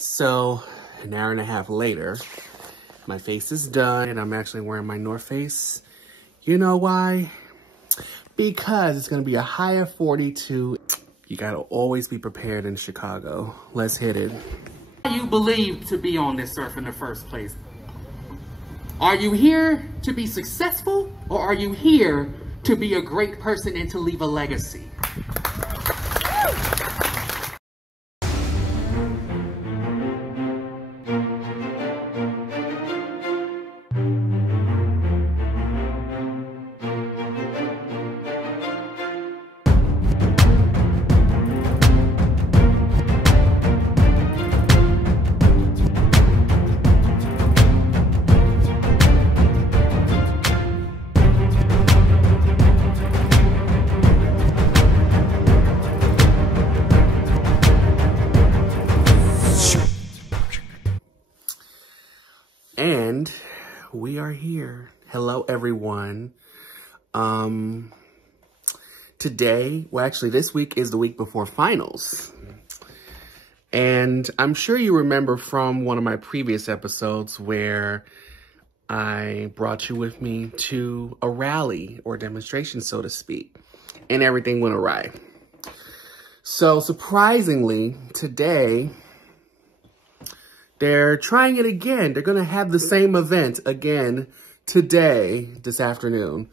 So, an hour and a half later, my face is done and I'm actually wearing my North Face. You know why? Because it's gonna be a high of 42. You gotta always be prepared in Chicago. Let's hit it. Why you believe to be on this earth in the first place? Are you here to be successful, or are you here to be a great person and to leave a legacy? And we are here. Hello, everyone. Today, well, actually, this week is the week before finals. And I'm sure you remember from one of my previous episodes where I brought you with me to a rally or demonstration, so to speak, and everything went awry. So surprisingly, today, they're trying it again. They're going to have the same event again today, this afternoon,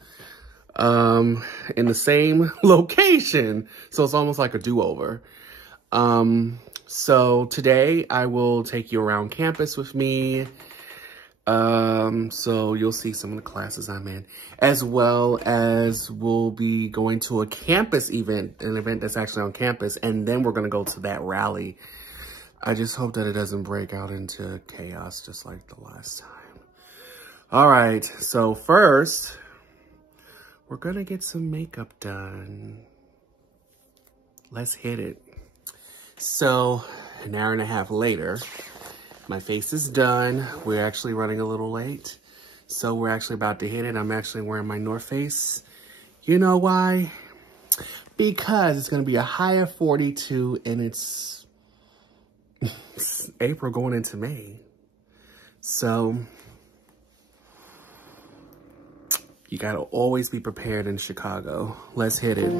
in the same location. So it's almost like a do-over. So today I will take you around campus with me. So you'll see some of the classes I'm in, as well as we'll be going to a campus event, an event that's actually on campus. And then we're going to go to that rally. I just hope that it doesn't break out into chaos just like the last time. All right, so first, we're gonna get some makeup done. Let's hit it. So, an hour and a half later, my face is done. We're actually running a little late. So we're actually about to hit it. I'm actually wearing my North Face. You know why? Because it's gonna be a high of 42 and it's April going into May. So you gotta always be prepared in Chicago. Let's hit it.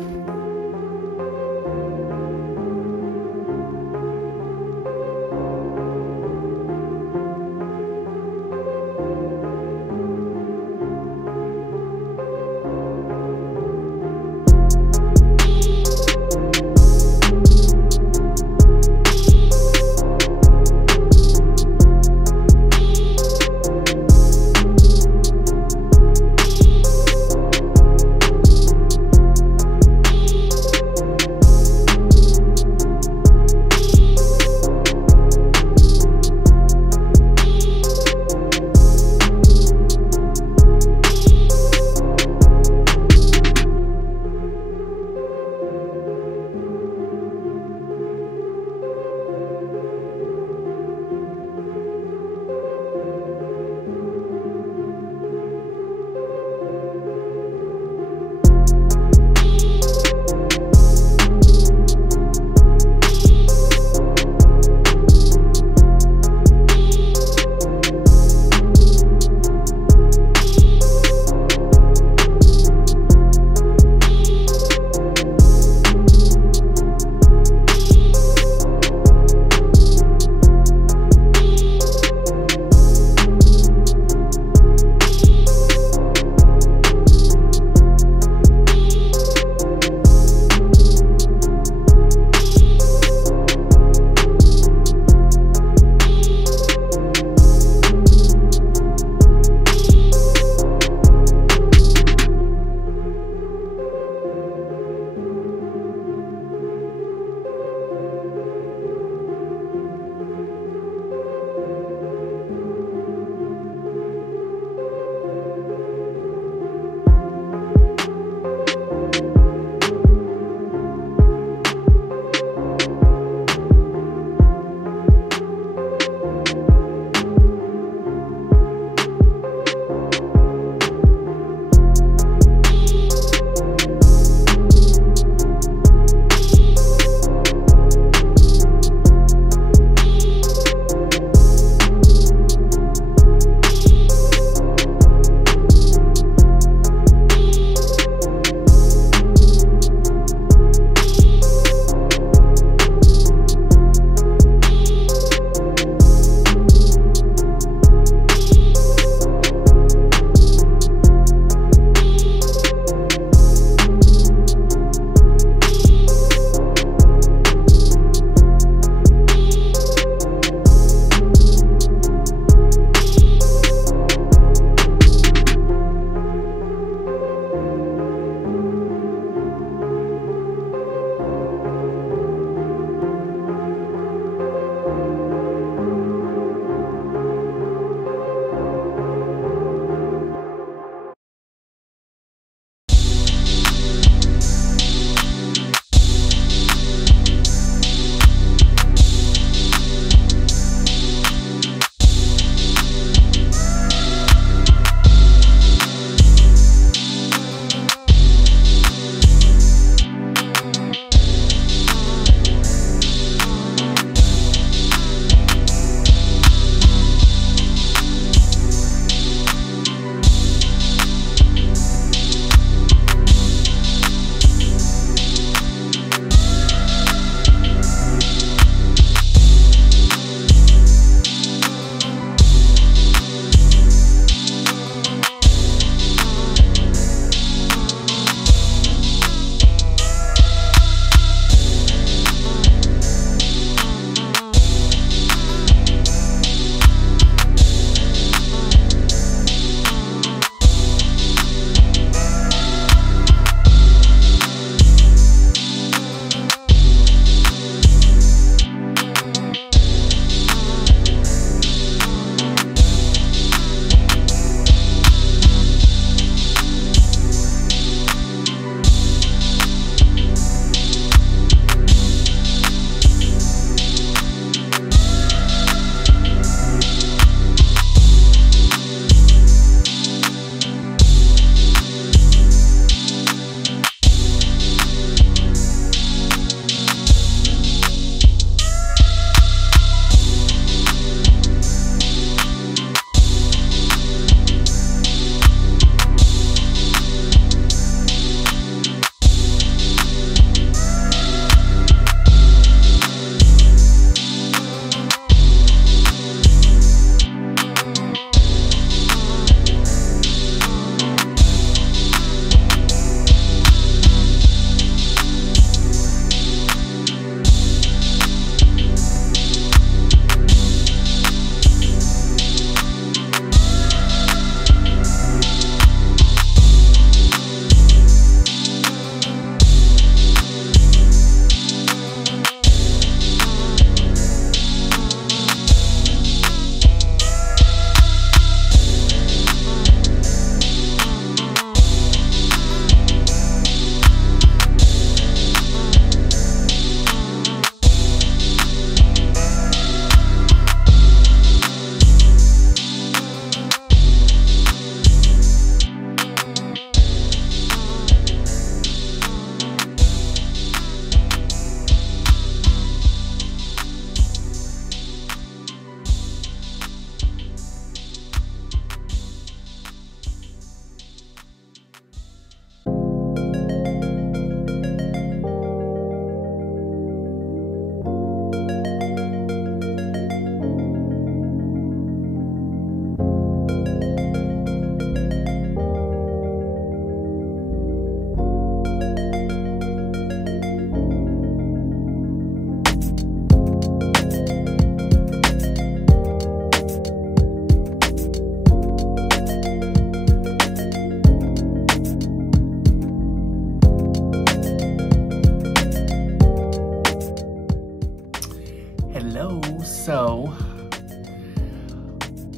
Hello. So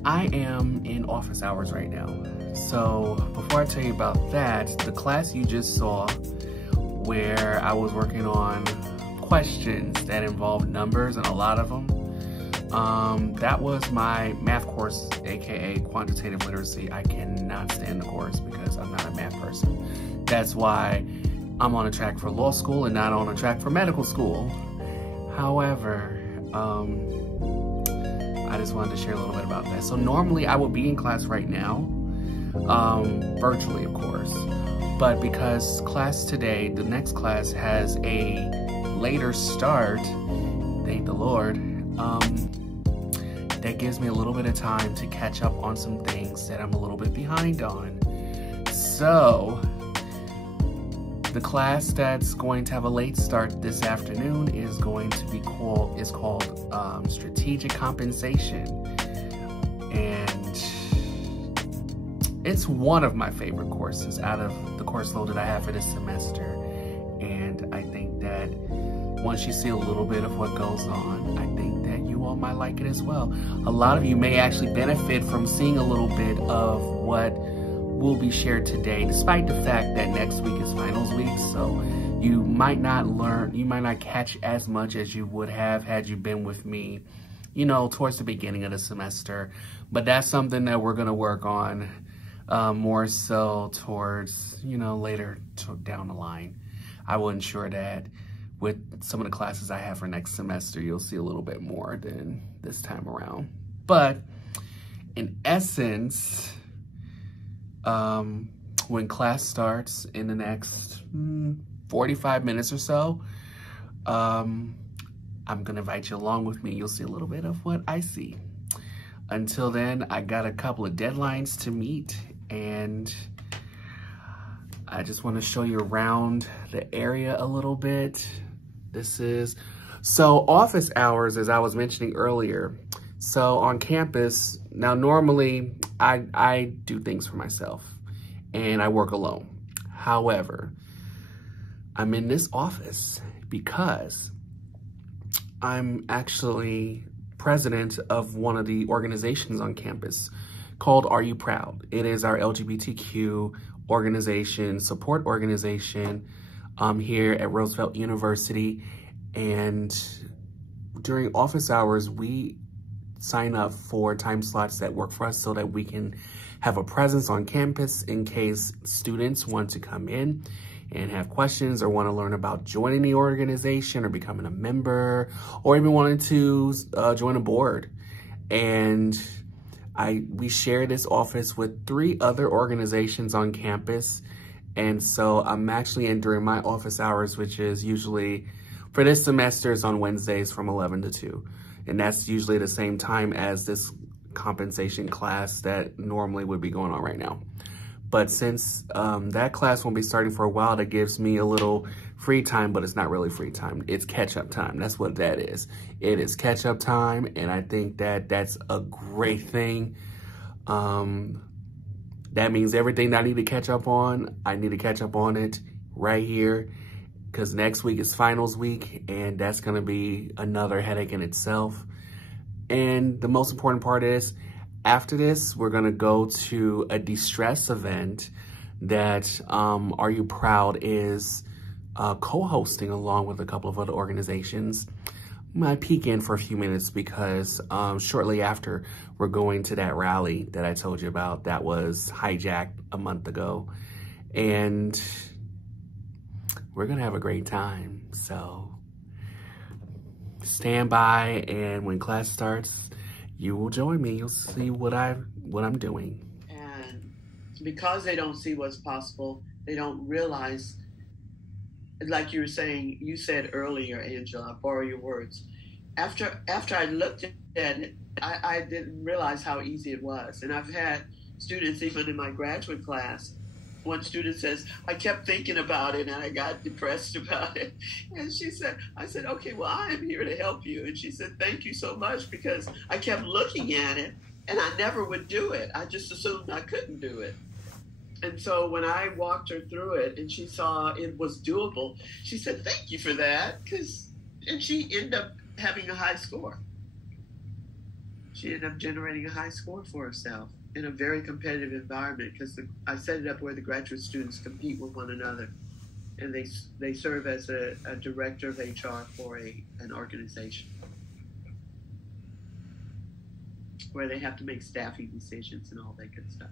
I am in office hours right now. So before I tell you about that, the class you just saw where I was working on questions that involved numbers, and a lot of them, that was my math course, aka quantitative literacy. I cannot stand the course because I'm not a math person. That's why I'm on a track for law school and not on a track for medical school. However, I just wanted to share a little bit about that. So normally I would be in class right now, virtually of course, but because class today, the next class has a later start, thank the Lord, that gives me a little bit of time to catch up on some things that I'm a little bit behind on. So the class that's going to have a late start this afternoon is going to be called Strategic Compensation, and it's one of my favorite courses out of the course load that I have for this semester. And I think that once you see a little bit of what goes on, I think that you all might like it as well. A lot of you may actually benefit from seeing a little bit of what will be shared today, despite the fact that next week is finals week. So you might not catch as much as you would have had you been with me, you know, towards the beginning of the semester. But that's something that we're going to work on more so towards, you know, later down the line. I will ensure that with some of the classes I have for next semester, you'll see a little bit more than this time around. But in essence, when class starts in the next 45 minutes or so, I'm gonna invite you along with me. You'll see a little bit of what I see. Until then, I got a couple of deadlines to meet, and I just want to show you around the area a little bit. So office hours, as I was mentioning earlier. So on campus, now normally I do things for myself and I work alone. However, I'm in this office because I'm actually president of one of the organizations on campus called Are You Proud? It is our LGBTQ organization, support organization here at Roosevelt University. And during office hours, we sign up for time slots that work for us so that we can have a presence on campus in case students want to come in and have questions or want to learn about joining the organization or becoming a member or even wanting to join a board. And we share this office with 3 other organizations on campus. And so I'm actually in during my office hours, which is usually for this semester is on Wednesdays from 11 to 2. And that's usually the same time as this compensation class that normally would be going on right now. But since that class won't be starting for a while, that gives me a little free time, but it's not really free time. It's catch-up time. That's what that is. It is catch-up time, and I think that that's a great thing. That means everything that I need to catch up on, I need to catch up on it right here, because next week is finals week, and that's going to be another headache in itself. And the most important part is, after this, we're going to go to a de-stress event that Are You Proud is co-hosting along with a couple of other organizations. I might peek in for a few minutes because shortly after, we're going to that rally that I told you about that was hijacked a month ago. And we're going to have a great time. So stand by, and when class starts, you will join me. You'll see what I'm doing. And because they don't see what's possible, they don't realize, like you were saying, you said earlier, Angela, I borrow your words. After I looked at it, I didn't realize how easy it was. And I've had students, even in my graduate class, one student says, I kept thinking about it and I got depressed about it. And I said, okay, well, I am here to help you. And she said, thank you so much, because I kept looking at it and I never would do it. I just assumed I couldn't do it. And so when I walked her through it and she saw it was doable, she said, thank you for that. And she ended up having a high score. she ended up generating a high score for herself in a very competitive environment, because I set it up where the graduate students compete with one another, and they serve as a director of HR for an organization where they have to make staffing decisions and all that good stuff.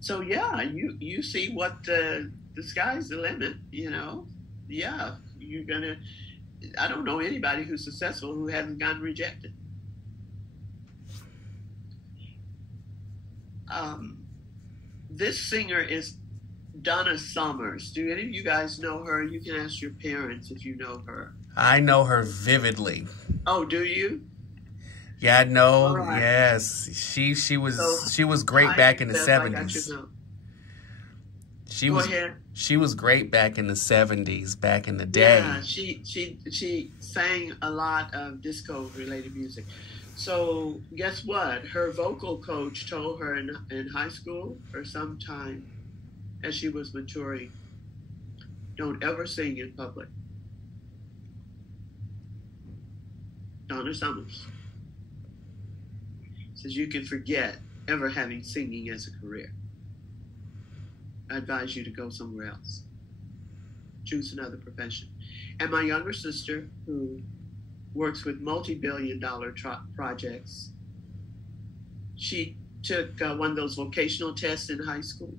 So yeah, you see what the sky's the limit, you know. Yeah, you're gonna. I don't know anybody who's successful who hasn't gotten rejected. This singer is Donna Summers. Do any of you guys know her? You can ask your parents if you know her. I know her vividly. Oh, do you? Yeah, I know. Right. Yes, she was great back in the 70s. She was great back in the 70s, back in the day. Yeah, she sang a lot of disco related music. So guess what? Her vocal coach told her in high school or sometime as she was maturing, don't ever sing in public. Donna Summers says you can forget ever having singing as a career. I advise you to go somewhere else. Choose another profession. And my younger sister, who works with multi-billion-dollar projects, she took one of those vocational tests in high school,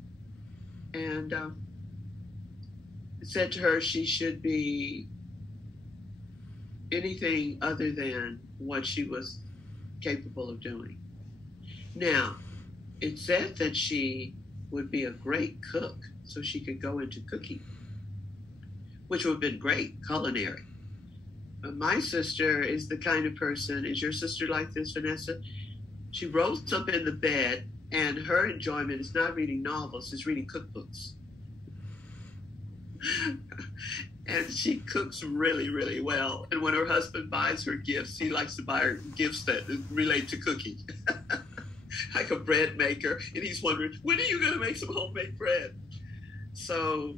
and it said to her she should be anything other than what she was capable of doing. Now, it said that she would be a great cook, so she could go into cooking, which would have been great, culinary. But my sister is the kind of person, is your sister like this, Vanessa? She rolls up in the bed, and her enjoyment is not reading novels, it's reading cookbooks. And she cooks really, really well. And when her husband buys her gifts, he likes to buy her gifts that relate to cooking. Like a bread maker, and he's wondering, when are you going to make some homemade bread? So,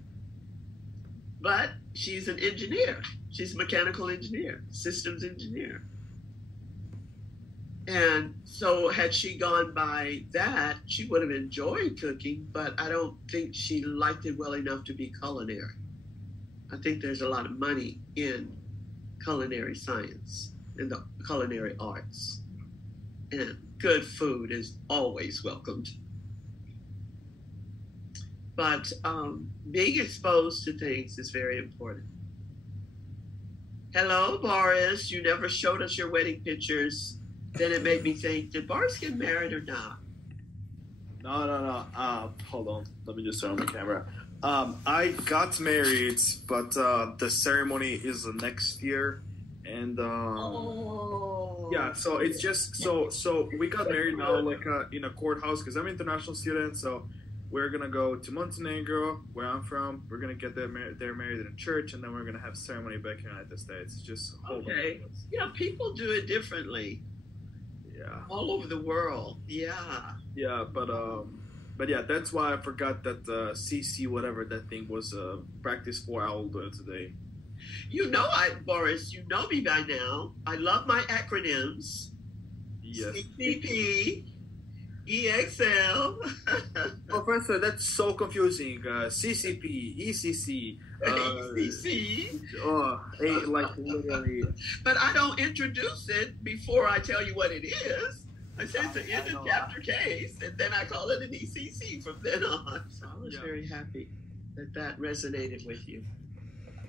but she's an engineer. She's a mechanical engineer, systems engineer. And so had she gone by that, she would have enjoyed cooking, but I don't think she liked it well enough to be culinary. I think there's a lot of money in culinary science, in the culinary arts. And good food is always welcomed. But being exposed to things is very important. Hello, Boris. You never showed us your wedding pictures. Then it made me think, did Boris get married or not? No. Hold on. Let me just turn on my camera. I got married, but the ceremony is next year. And yeah, so it's just so we got married now, like in a courthouse, because I'm an international student. So we're gonna go to Montenegro, where I'm from. We're gonna get there married in a church, and then we're gonna have ceremony back in the United States. Just okay. Yeah, people do it differently. Yeah, all over the world. Yeah. Yeah, but yeah, that's why I forgot that CC whatever that thing was practice for. I will do it today. You know, Boris, you know me by now. I love my acronyms. Yes. CCP, EXL. Professor, that's so confusing. CCP, ECC, ECC. Like literally. But I don't introduce it before I tell you what it is. I say it's an end of chapter case, and then I call it an ECC from then on. So I was very happy that resonated with you.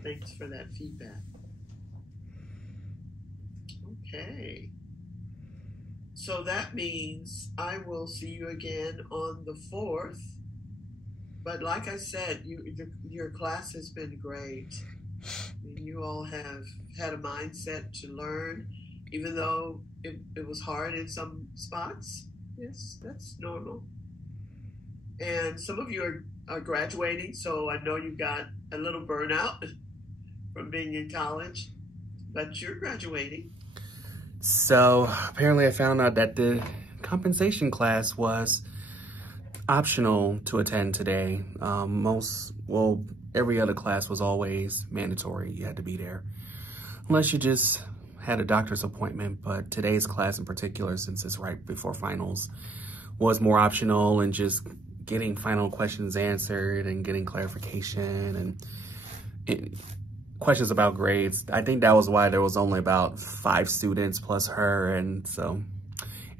Thanks for that feedback. Okay. So that means I will see you again on the 4th. But like I said, your class has been great. You all have had a mindset to learn, even though it was hard in some spots. Yes, that's normal. And some of you are graduating, so I know you got a little burnout from being in college, but you're graduating. So apparently I found out that the compensation class was optional to attend today. Every other class was always mandatory. You had to be there. Unless you just had a doctor's appointment, but today's class in particular, since it's right before finals, was more optional and just getting final questions answered and getting clarification and questions about grades. I think that was why there was only about 5 students plus her, and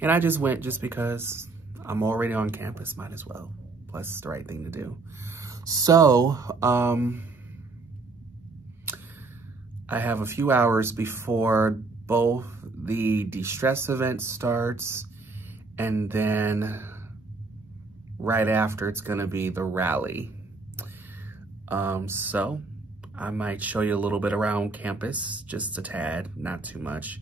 I just went just because I'm already on campus, might as well. Plus, it's the right thing to do. So, I have a few hours before both the de-stress event starts, and then right after it's gonna be the rally. So I might show you a little bit around campus, just a tad, not too much.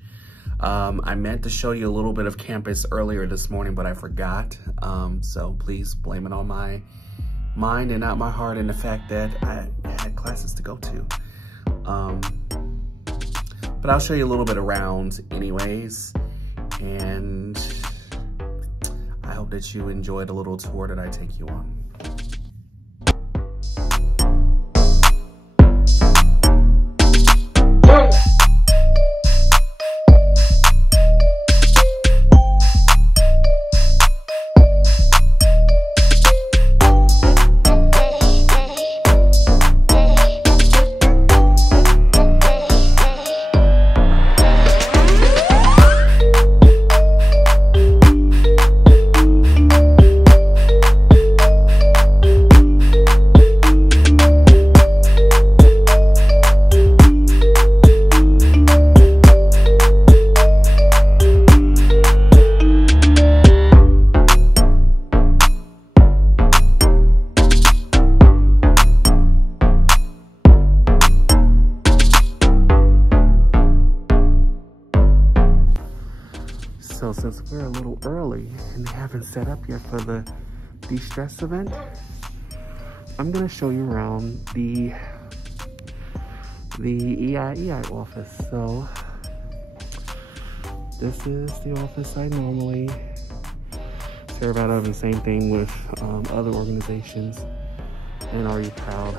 I meant to show you a little bit of campus earlier this morning, but I forgot. So please blame it on my mind and not my heart, and the fact that I had classes to go to. But I'll show you a little bit around anyways, and I hope that you enjoyed the little tour that I take you on. So since we're a little early and they haven't set up yet for the de-stress event, I'm gonna show you around the EIEI office. So this is the office I normally serve out of, and same thing with other organizations. And Are You Proud?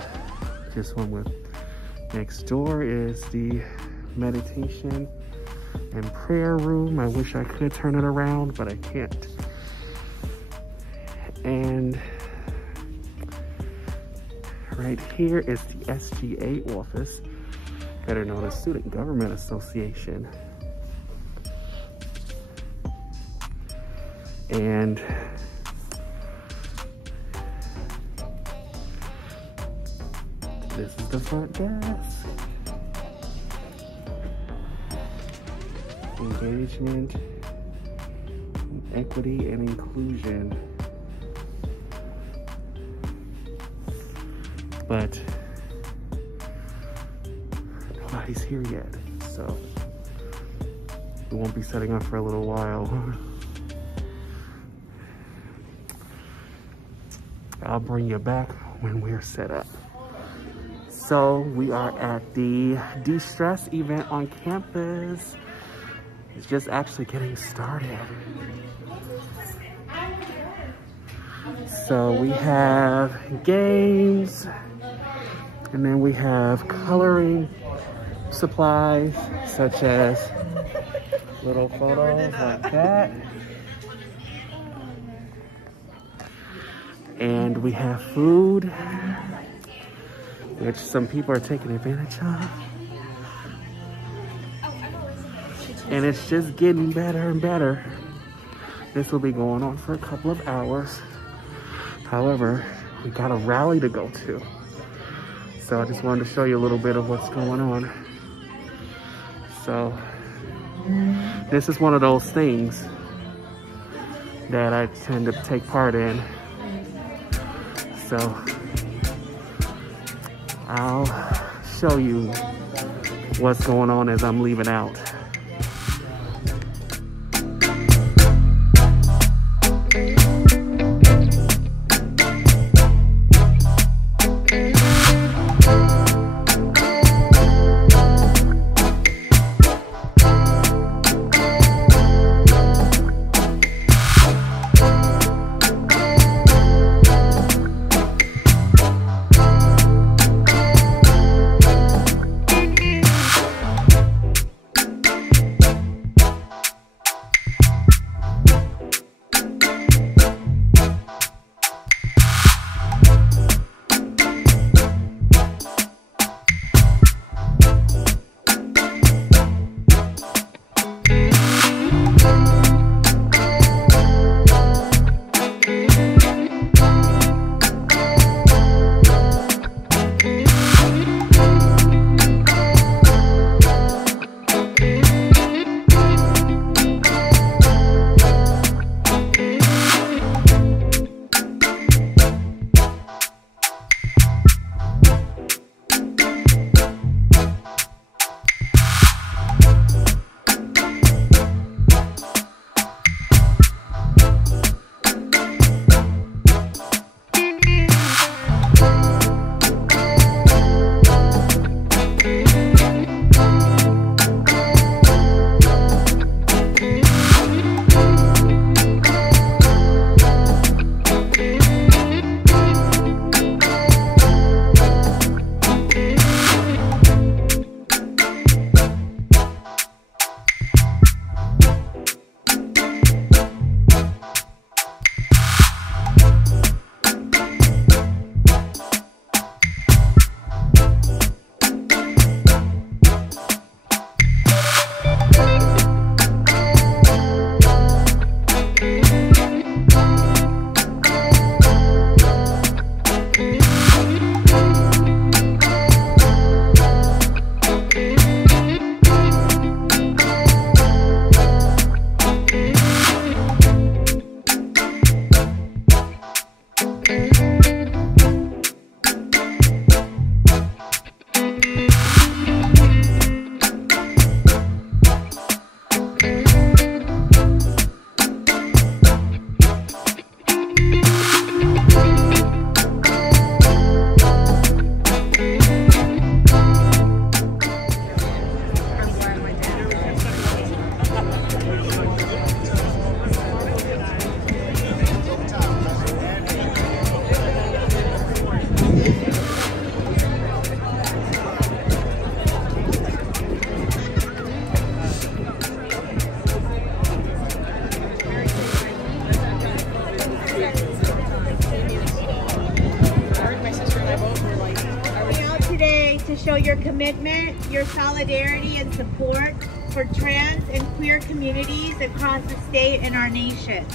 Just one with. Next door is the meditation and prayer room. I wish I could turn it around, but I can't. And right here is the SGA office, better known as Student Government Association. And this is the front desk. Engagement, equity, and inclusion. But nobody's here yet, so we won't be setting up for a little while. I'll bring you back when we're set up. So we are at the de-stress event on campus. It's just actually getting started. So we have games, and then we have coloring supplies, such as little photos like that. And we have food, which some people are taking advantage of. And it's just getting better and better. This will be going on for a couple of hours. However, we got a rally to go to. So I just wanted to show you a little bit of what's going on. So this is one of those things that I tend to take part in. So I'll show you what's going on as I'm leaving out. to show your commitment, your solidarity and support for trans and queer communities across the state and our nation.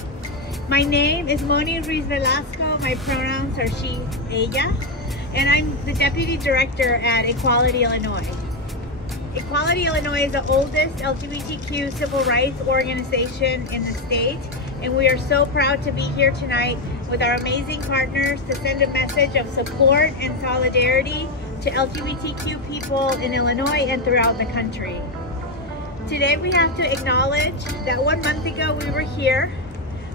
My name is Moni Ruiz Velasco. My pronouns are she, ella, and I'm the Deputy Director at Equality Illinois. Equality Illinois is the oldest LGBTQ civil rights organization in the state, and we are so proud to be here tonight with our amazing partners to send a message of support and solidarity to LGBTQ people in Illinois and throughout the country. Today we have to acknowledge that 1 month ago we were here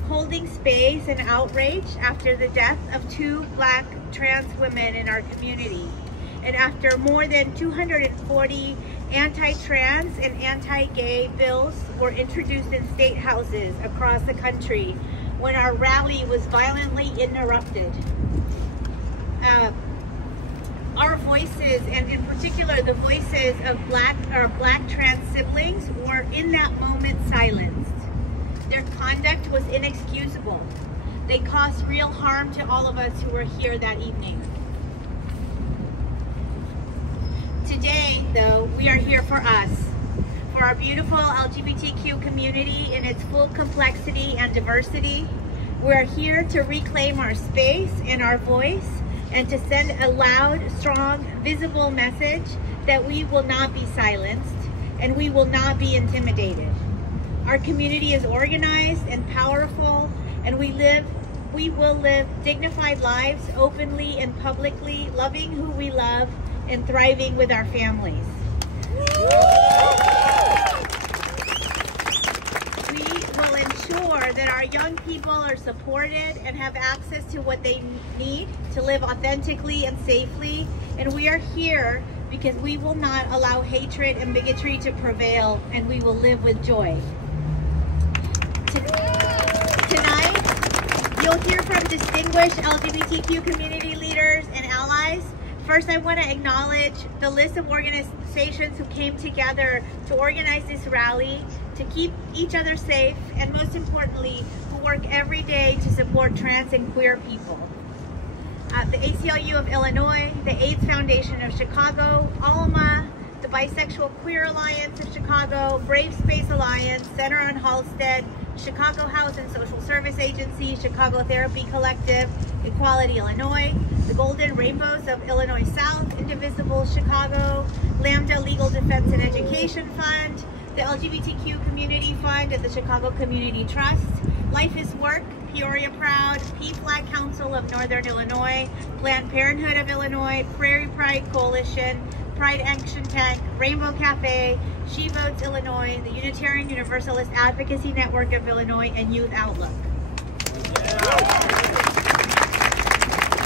holding space and outrage after the death of 2 Black trans women in our community. And after more than 240 anti-trans and anti-gay bills were introduced in state houses across the country when our rally was violently interrupted. Our voices, and in particular the voices of Black trans siblings, were in that moment silenced. Their conduct was inexcusable. They caused real harm to all of us who were here that evening. Today, though, we are here for us, for our beautiful LGBTQ community in its full complexity and diversity. We are here to reclaim our space and our voice, and to send a loud, strong, visible message that we will not be silenced and we will not be intimidated. Our community is organized and powerful, and we will live dignified lives openly and publicly, loving who we love and thriving with our families. We will ensure that our young people are supported and have access to what they need to live authentically and safely. And we are here because we will not allow hatred and bigotry to prevail, and we will live with joy. Tonight, you'll hear from distinguished LGBTQ community leaders and allies. First, I want to acknowledge the list of organizations who came together to organize this rally, to keep each other safe, and most importantly, who work every day to support trans and queer people. The ACLU of Illinois, the AIDS Foundation of Chicago, ALMA, the Bisexual Queer Alliance of Chicago, Brave Space Alliance, Center on Halsted, Chicago House and Social Service Agency, Chicago Therapy Collective, Equality Illinois, the Golden Rainbows of Illinois South, Indivisible Chicago, Lambda Legal Defense and Education Fund, the LGBTQ Community Fund and the Chicago Community Trust, Life is Work, Peoria Proud, P-Flag Council of Northern Illinois, Planned Parenthood of Illinois, Prairie Pride Coalition, Pride Action Tank, Rainbow Cafe, She Votes Illinois, the Unitarian Universalist Advocacy Network of Illinois, and Youth Outlook.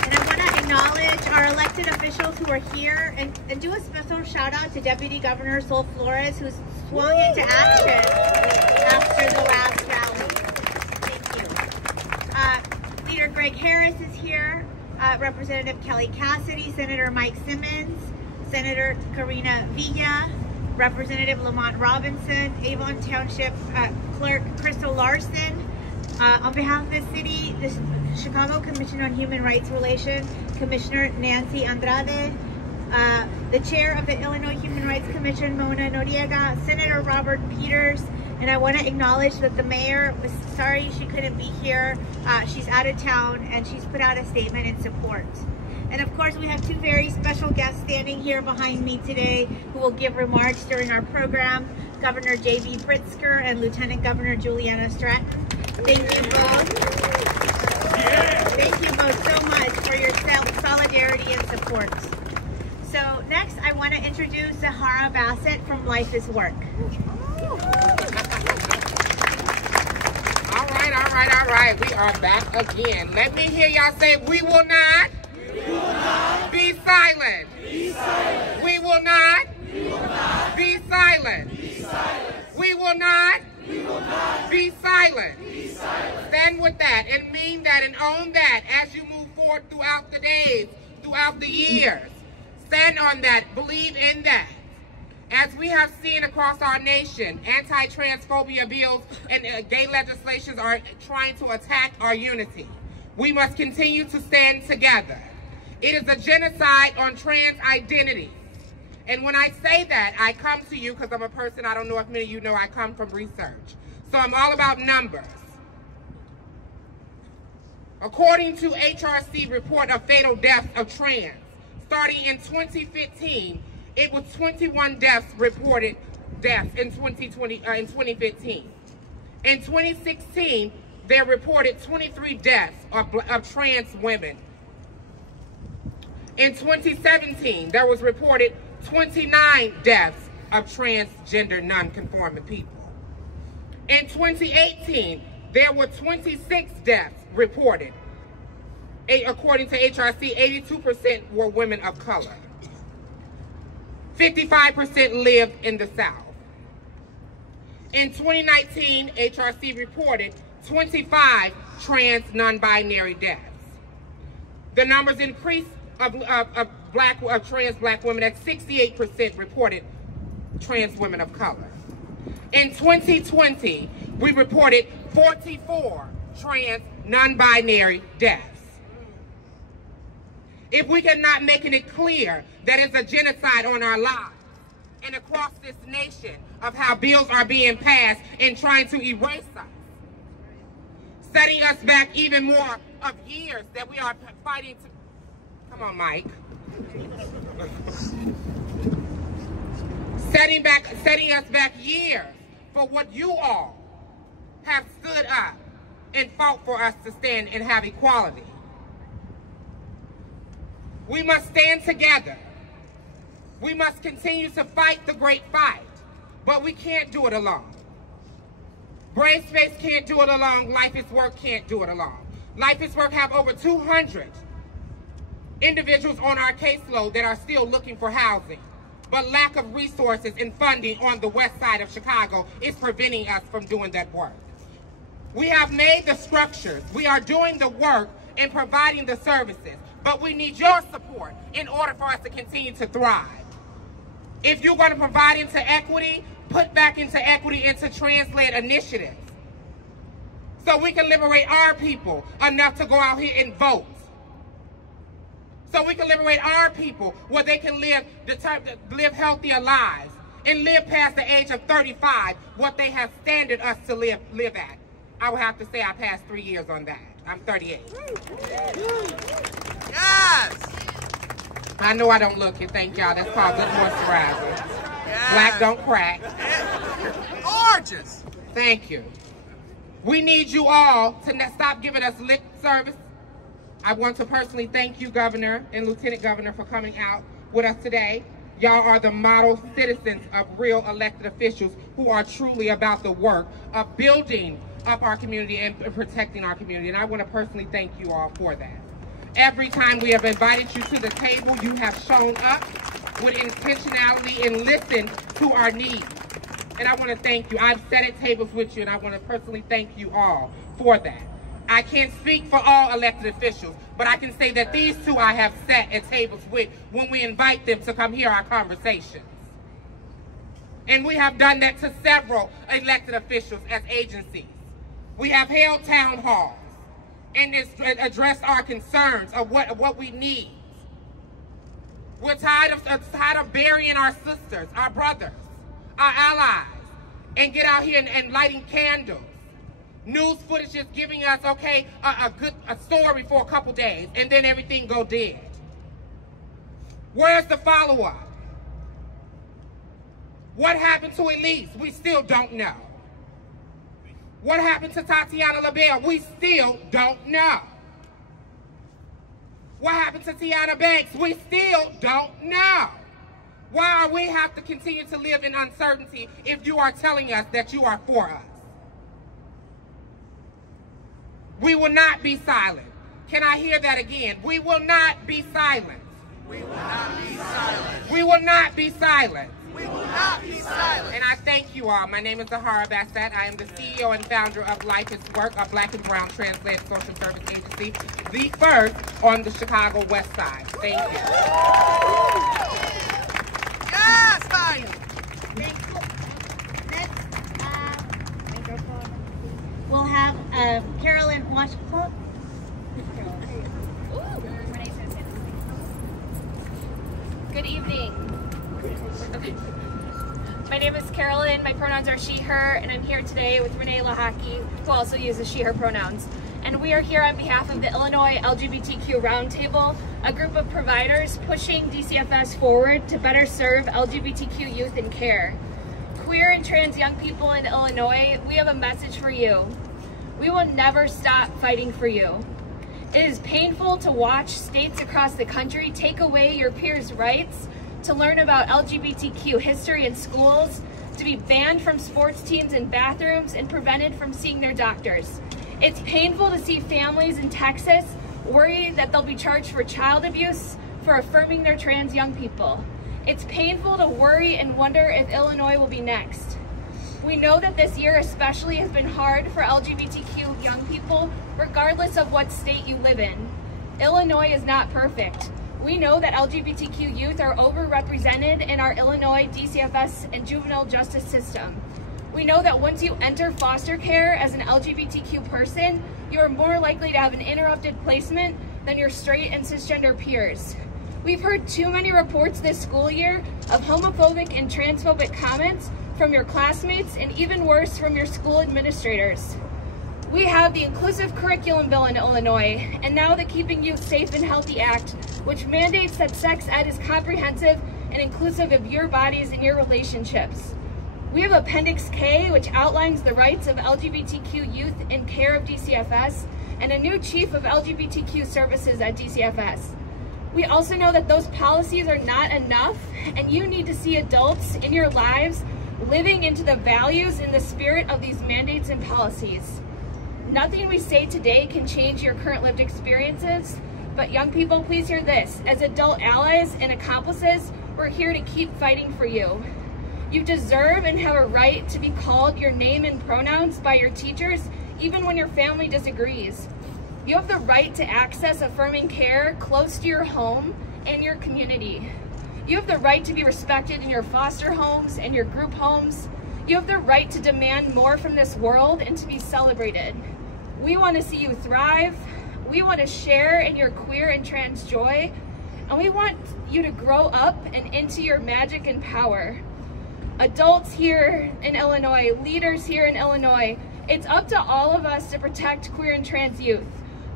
And I want to acknowledge our elected officials who are here, and do a special shout out to Deputy Governor Sol Flores, who's swung into action after the last rally. Thank you. Leader Greg Harris is here, Representative Kelly Cassidy, Senator Mike Simmons, Senator Karina Villa, Representative Lamont Robinson, Avon Township Clerk Crystal Larson. On behalf of the city, the Chicago Commission on Human Rights Relations, Commissioner Nancy Andrade, the chair of the Illinois Human Rights Commission, Mona Noriega, Senator Robert Peters, and I want to acknowledge that the mayor was sorry she couldn't be here. She's out of town, and she's put out a statement in support. And of course, we have 2 very special guests standing here behind me today who will give remarks during our program, Governor J.B. Pritzker and Lieutenant Governor Juliana Stratton. Thank you both. Thank you both so much for your solidarity and support. So next, I want to introduce Zahara Bassett from Life is Work. All right. We are back again. Let me hear y'all say, we will not. Be silent. We will not. Be silent. We will not. Be silent. Stand with that and mean that and own that as you move forward throughout the days, throughout the years. Stand on that. Believe in that. As we have seen across our nation, anti-transphobia bills and gay legislations are trying to attack our unity. We must continue to stand together. It is a genocide on trans identity. And when I say that, I come to you because I'm a person, I don't know if many of you know, I come from research. So I'm all about numbers. According to HRC report of fatal deaths of trans, starting in 2015, it was 21 deaths reported deaths in 2015. In 2016, they reported 23 deaths of trans women. In 2017, there was reported 29 deaths of transgender non-conforming people. In 2018, there were 26 deaths reported. According to HRC, 82% were women of color. 55% lived in the South. In 2019, HRC reported 25 trans non-binary deaths. The numbers increased of trans black women at 68% reported trans women of color. In 2020, we reported 44 trans non-binary deaths. If we cannot make it clear that it's a genocide on our lives and across this nation of how bills are being passed and trying to erase us, setting us back even more of years that we are fighting to... Come on, Mike. Setting us back years for what you all have stood up and fought for us to stand and have equality. We must stand together. We must continue to fight the great fight, but we can't do it alone. Brave Space can't do it alone. Life is Work can't do it alone. Life is Work have over 200 individuals on our caseload that are still looking for housing, but lack of resources and funding on the west side of Chicago is preventing us from doing that work. We have made the structures. We are doing the work and providing the services, but we need your support in order for us to continue to thrive. If you're going to provide into equity, put back into equity into trans-led initiatives so we can liberate our people enough to go out here and vote. So we can liberate our people where they can live healthier lives and live past the age of 35, what they have standard us to live at. I would have to say I passed 3 years on that. I'm 38. Yes! I know I don't look it, thank y'all. That's called good moisturizer. Yes. Black don't crack. Gorgeous! Thank you. We need you all to stop giving us lip service. I want to personally thank you, Governor and Lieutenant Governor, for coming out with us today. Y'all are the model citizens of real elected officials who are truly about the work of building up our community and protecting our community. And I want to personally thank you all for that. Every time we have invited you to the table, you have shown up with intentionality and listened to our needs. And I want to thank you. I've sat at tables with you, and I want to personally thank you all for that. I can't speak for all elected officials, but I can say that these two I have sat at tables with when we invite them to come hear our conversations. And we have done that to several elected officials as agencies. We have held town halls and addressed our concerns of what we need. We're tired of burying our sisters, our brothers, our allies, and get out here and lighting candles. News footage is giving us, okay, a story for a couple days, and then everything go dead. Where's the follow-up? What happened to Elise? We still don't know. What happened to Tatiana LaBelle? We still don't know. What happened to Tiana Banks? We still don't know. Why are we have to continue to live in uncertainty if you are telling us that you are for us? We will not be silent. Can I hear that again? We will not be silent. We will not be silent. We will not be silent. We will not be silent. And I thank you all. My name is Zahara Bassett. I am the CEO and founder of Life is Work, a Black and Brown trans-led social service agency, the first on the Chicago West Side. Thank you. Yes, fire. Next, microphone. We'll have Carolyn Washington. Good evening. Okay. My name is Carolyn, my pronouns are she, her, and I'm here today with Renee Lahaki, who also uses she, her pronouns. And we are here on behalf of the Illinois LGBTQ Roundtable, a group of providers pushing DCFS forward to better serve LGBTQ youth in care. Queer and trans young people in Illinois, we have a message for you. We will never stop fighting for you. It is painful to watch states across the country take away your peers' rights to learn about LGBTQ history in schools, to be banned from sports teams and bathrooms, and prevented from seeing their doctors. It's painful to see families in Texas worry that they'll be charged for child abuse for affirming their trans young people. It's painful to worry and wonder if Illinois will be next. We know that this year especially has been hard for LGBTQ young people, regardless of what state you live in. Illinois is not perfect. We know that LGBTQ youth are overrepresented in our Illinois DCFS and juvenile justice system. We know that once you enter foster care as an LGBTQ person, you are more likely to have an interrupted placement than your straight and cisgender peers. We've heard too many reports this school year of homophobic and transphobic comments from your classmates, and even worse, from your school administrators. We have the Inclusive Curriculum Bill in Illinois, and now the Keeping Youth Safe and Healthy Act, which mandates that sex ed is comprehensive and inclusive of your bodies and your relationships. We have Appendix K, which outlines the rights of LGBTQ youth in care of DCFS, and a new chief of LGBTQ services at DCFS. We also know that those policies are not enough, and you need to see adults in your lives living into the values and the spirit of these mandates and policies. Nothing we say today can change your current lived experiences, but young people, please hear this. As adult allies and accomplices, we're here to keep fighting for you. You deserve and have a right to be called your name and pronouns by your teachers, even when your family disagrees. You have the right to access affirming care close to your home and your community. You have the right to be respected in your foster homes and your group homes. You have the right to demand more from this world and to be celebrated. We want to see you thrive. We want to share in your queer and trans joy. And we want you to grow up and into your magic and power. Adults here in Illinois, leaders here in Illinois, it's up to all of us to protect queer and trans youth.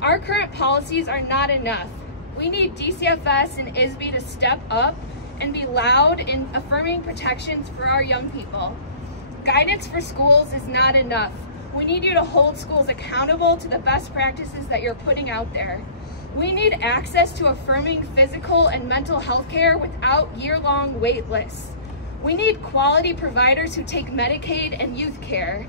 Our current policies are not enough. We need DCFS and ISB to step up and be loud in affirming protections for our young people. Guidance for schools is not enough. We need you to hold schools accountable to the best practices that you're putting out there. We need access to affirming physical and mental health care without year-long wait lists. We need quality providers who take Medicaid and youth care.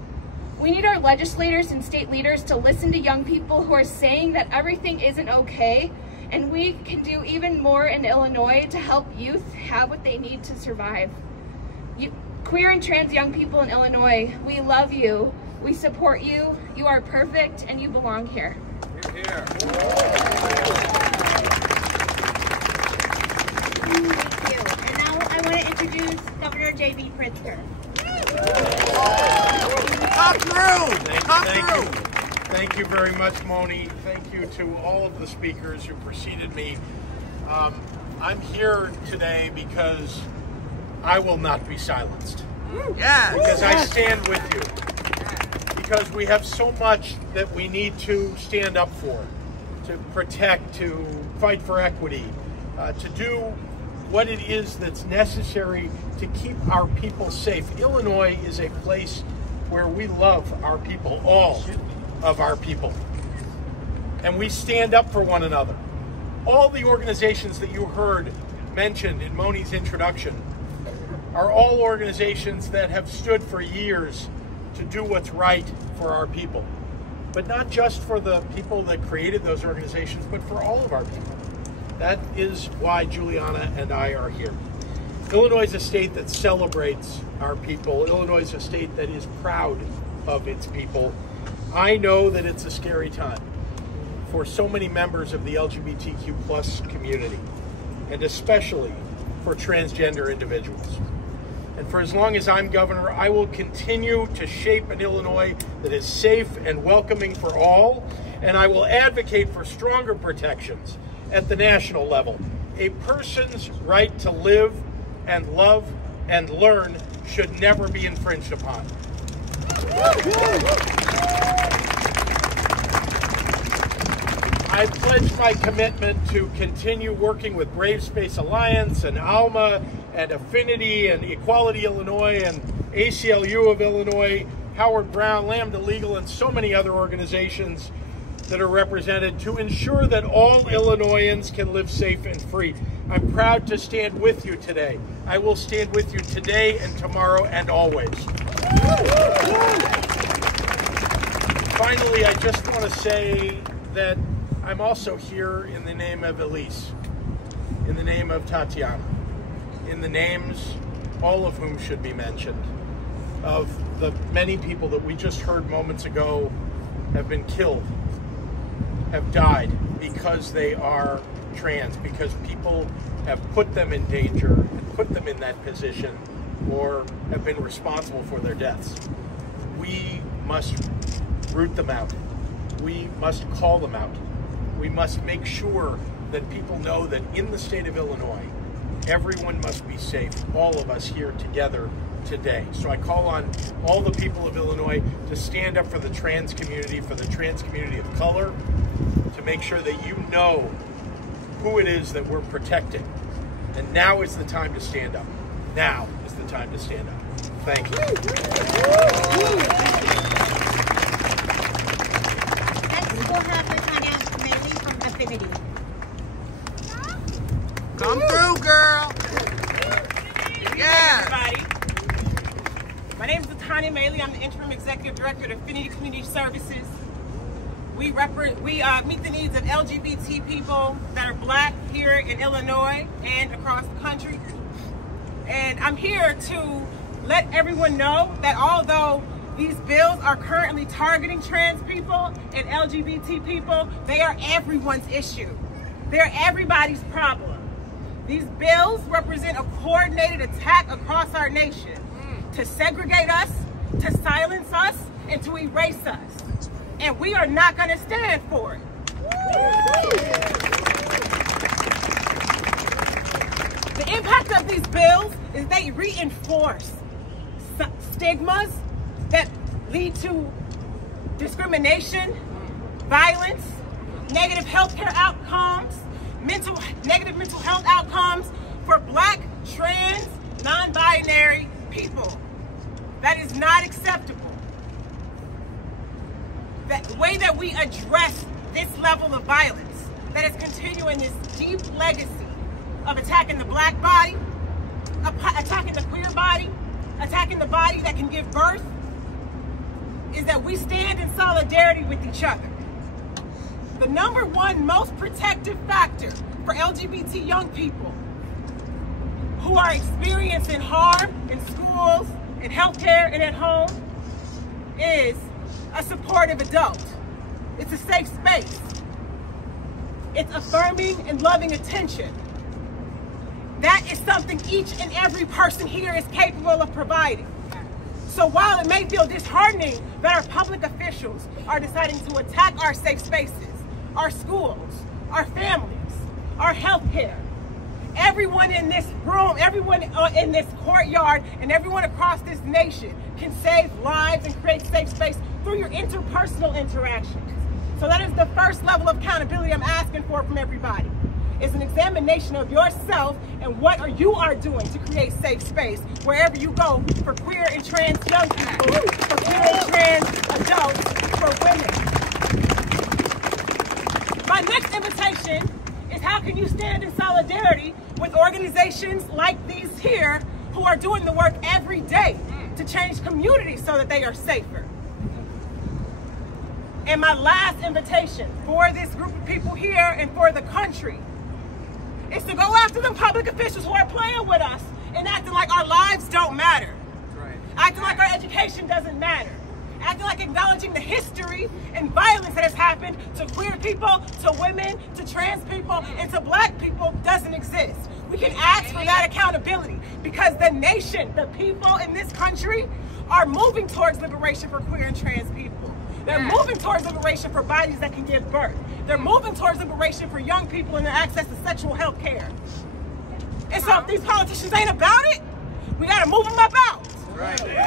We need our legislators and state leaders to listen to young people who are saying that everything isn't okay, and we can do even more in Illinois to help youth have what they need to survive. Queer and trans young people in Illinois, we love you, we support you, you are perfect, and you belong here. Here. Thank you. And now I want to introduce Governor J.B. Pritzker. Talk through! Talk Thank through! you. Thank you very much, Moni. Thank you to all of the speakers who preceded me. I'm here today because I will not be silenced. Yeah. Because I stand with you. Because we have so much that we need to stand up for, to protect, to fight for equity, to do what it is that's necessary to keep our people safe. Illinois is a place where we love our people, all of our people. And we stand up for one another. All the organizations that you heard mentioned in Moni's introduction are all organizations that have stood for years to do what's right for our people. But not just for the people that created those organizations, but for all of our people. That is why Juliana and I are here. Illinois is a state that celebrates our people. Illinois is a state that is proud of its people. I know that it's a scary time for so many members of the LGBTQ plus community, and especially for transgender individuals. And for as long as I'm governor, I will continue to shape an Illinois that is safe and welcoming for all, and I will advocate for stronger protections at the national level. A person's right to live and love and learn should never be infringed upon. I pledge my commitment to continue working with Brave Space Alliance and ALMA and Affinity and Equality Illinois and ACLU of Illinois, Howard Brown, Lambda Legal, and so many other organizations that are represented to ensure that all Illinoisans can live safe and free. I'm proud to stand with you today. I will stand with you today and tomorrow and always. Finally, I just want to say that I'm also here in the name of Elise, in the name of Tatiana, in the names, all of whom should be mentioned, of the many people that we just heard moments ago have been killed, have died because they are trans, because people have put them in danger and put them in that position or have been responsible for their deaths. We must root them out. We must call them out. We must make sure that people know that in the state of Illinois, everyone must be safe, all of us here together today. So I call on all the people of Illinois to stand up for the trans community of color, to make sure that you know who it is that we're protecting. And now is the time to stand up. Now is the time to stand up. Thank you. Next, we'll have Tanya Mailey from Affinity. Come through, girl. Yeah. Everybody. My name is Tanya Mailey. I'm the Interim Executive Director of Affinity Community Services. We meet the needs of LGBT people that are Black here in Illinois and across the country. And I'm here to let everyone know that although these bills are currently targeting trans people and LGBT people, they are everyone's issue. They're everybody's problem. These bills represent a coordinated attack across our nation to segregate us, to silence us, and to erase us. And we are not going to stand for it. The impact of these bills is they reinforce stigmas that lead to discrimination, violence, negative healthcare outcomes, negative mental health outcomes for Black, trans, non-binary people. That is not acceptable. The way that we address this level of violence that is continuing this deep legacy of attacking the Black body, attacking the queer body, attacking the body that can give birth, is that we stand in solidarity with each other. The number one most protective factor for LGBT young people who are experiencing harm in schools, in healthcare, and at home is a supportive adult. It's a safe space. It's affirming and loving attention. That is something each and every person here is capable of providing. So while it may feel disheartening that our public officials are deciding to attack our safe spaces, our schools, our families, our healthcare, everyone in this room, everyone in this courtyard, and everyone across this nation can save lives and create safe space through your interpersonal interactions. So that is the first level of accountability I'm asking for from everybody. Is an examination of yourself and what you are doing to create safe space wherever you go for queer and trans young people, for queer and trans adults, for women. My next invitation is how can you stand in solidarity with organizations like these here who are doing the work every day to change communities so that they are safer. And my last invitation for this group of people here and for the country is to go after them public officials who are playing with us and acting like our lives don't matter. Right. Acting like our education doesn't matter. Acting like acknowledging the history and violence that has happened to queer people, to women, to trans people, and to Black people doesn't exist. We can ask for that accountability because the nation, the people in this country are moving towards liberation for queer and trans people. They're moving towards liberation for bodies that can give birth. They're moving towards liberation for young people and their access to sexual health care. And so if these politicians ain't about it, we gotta move them up out. Right. Today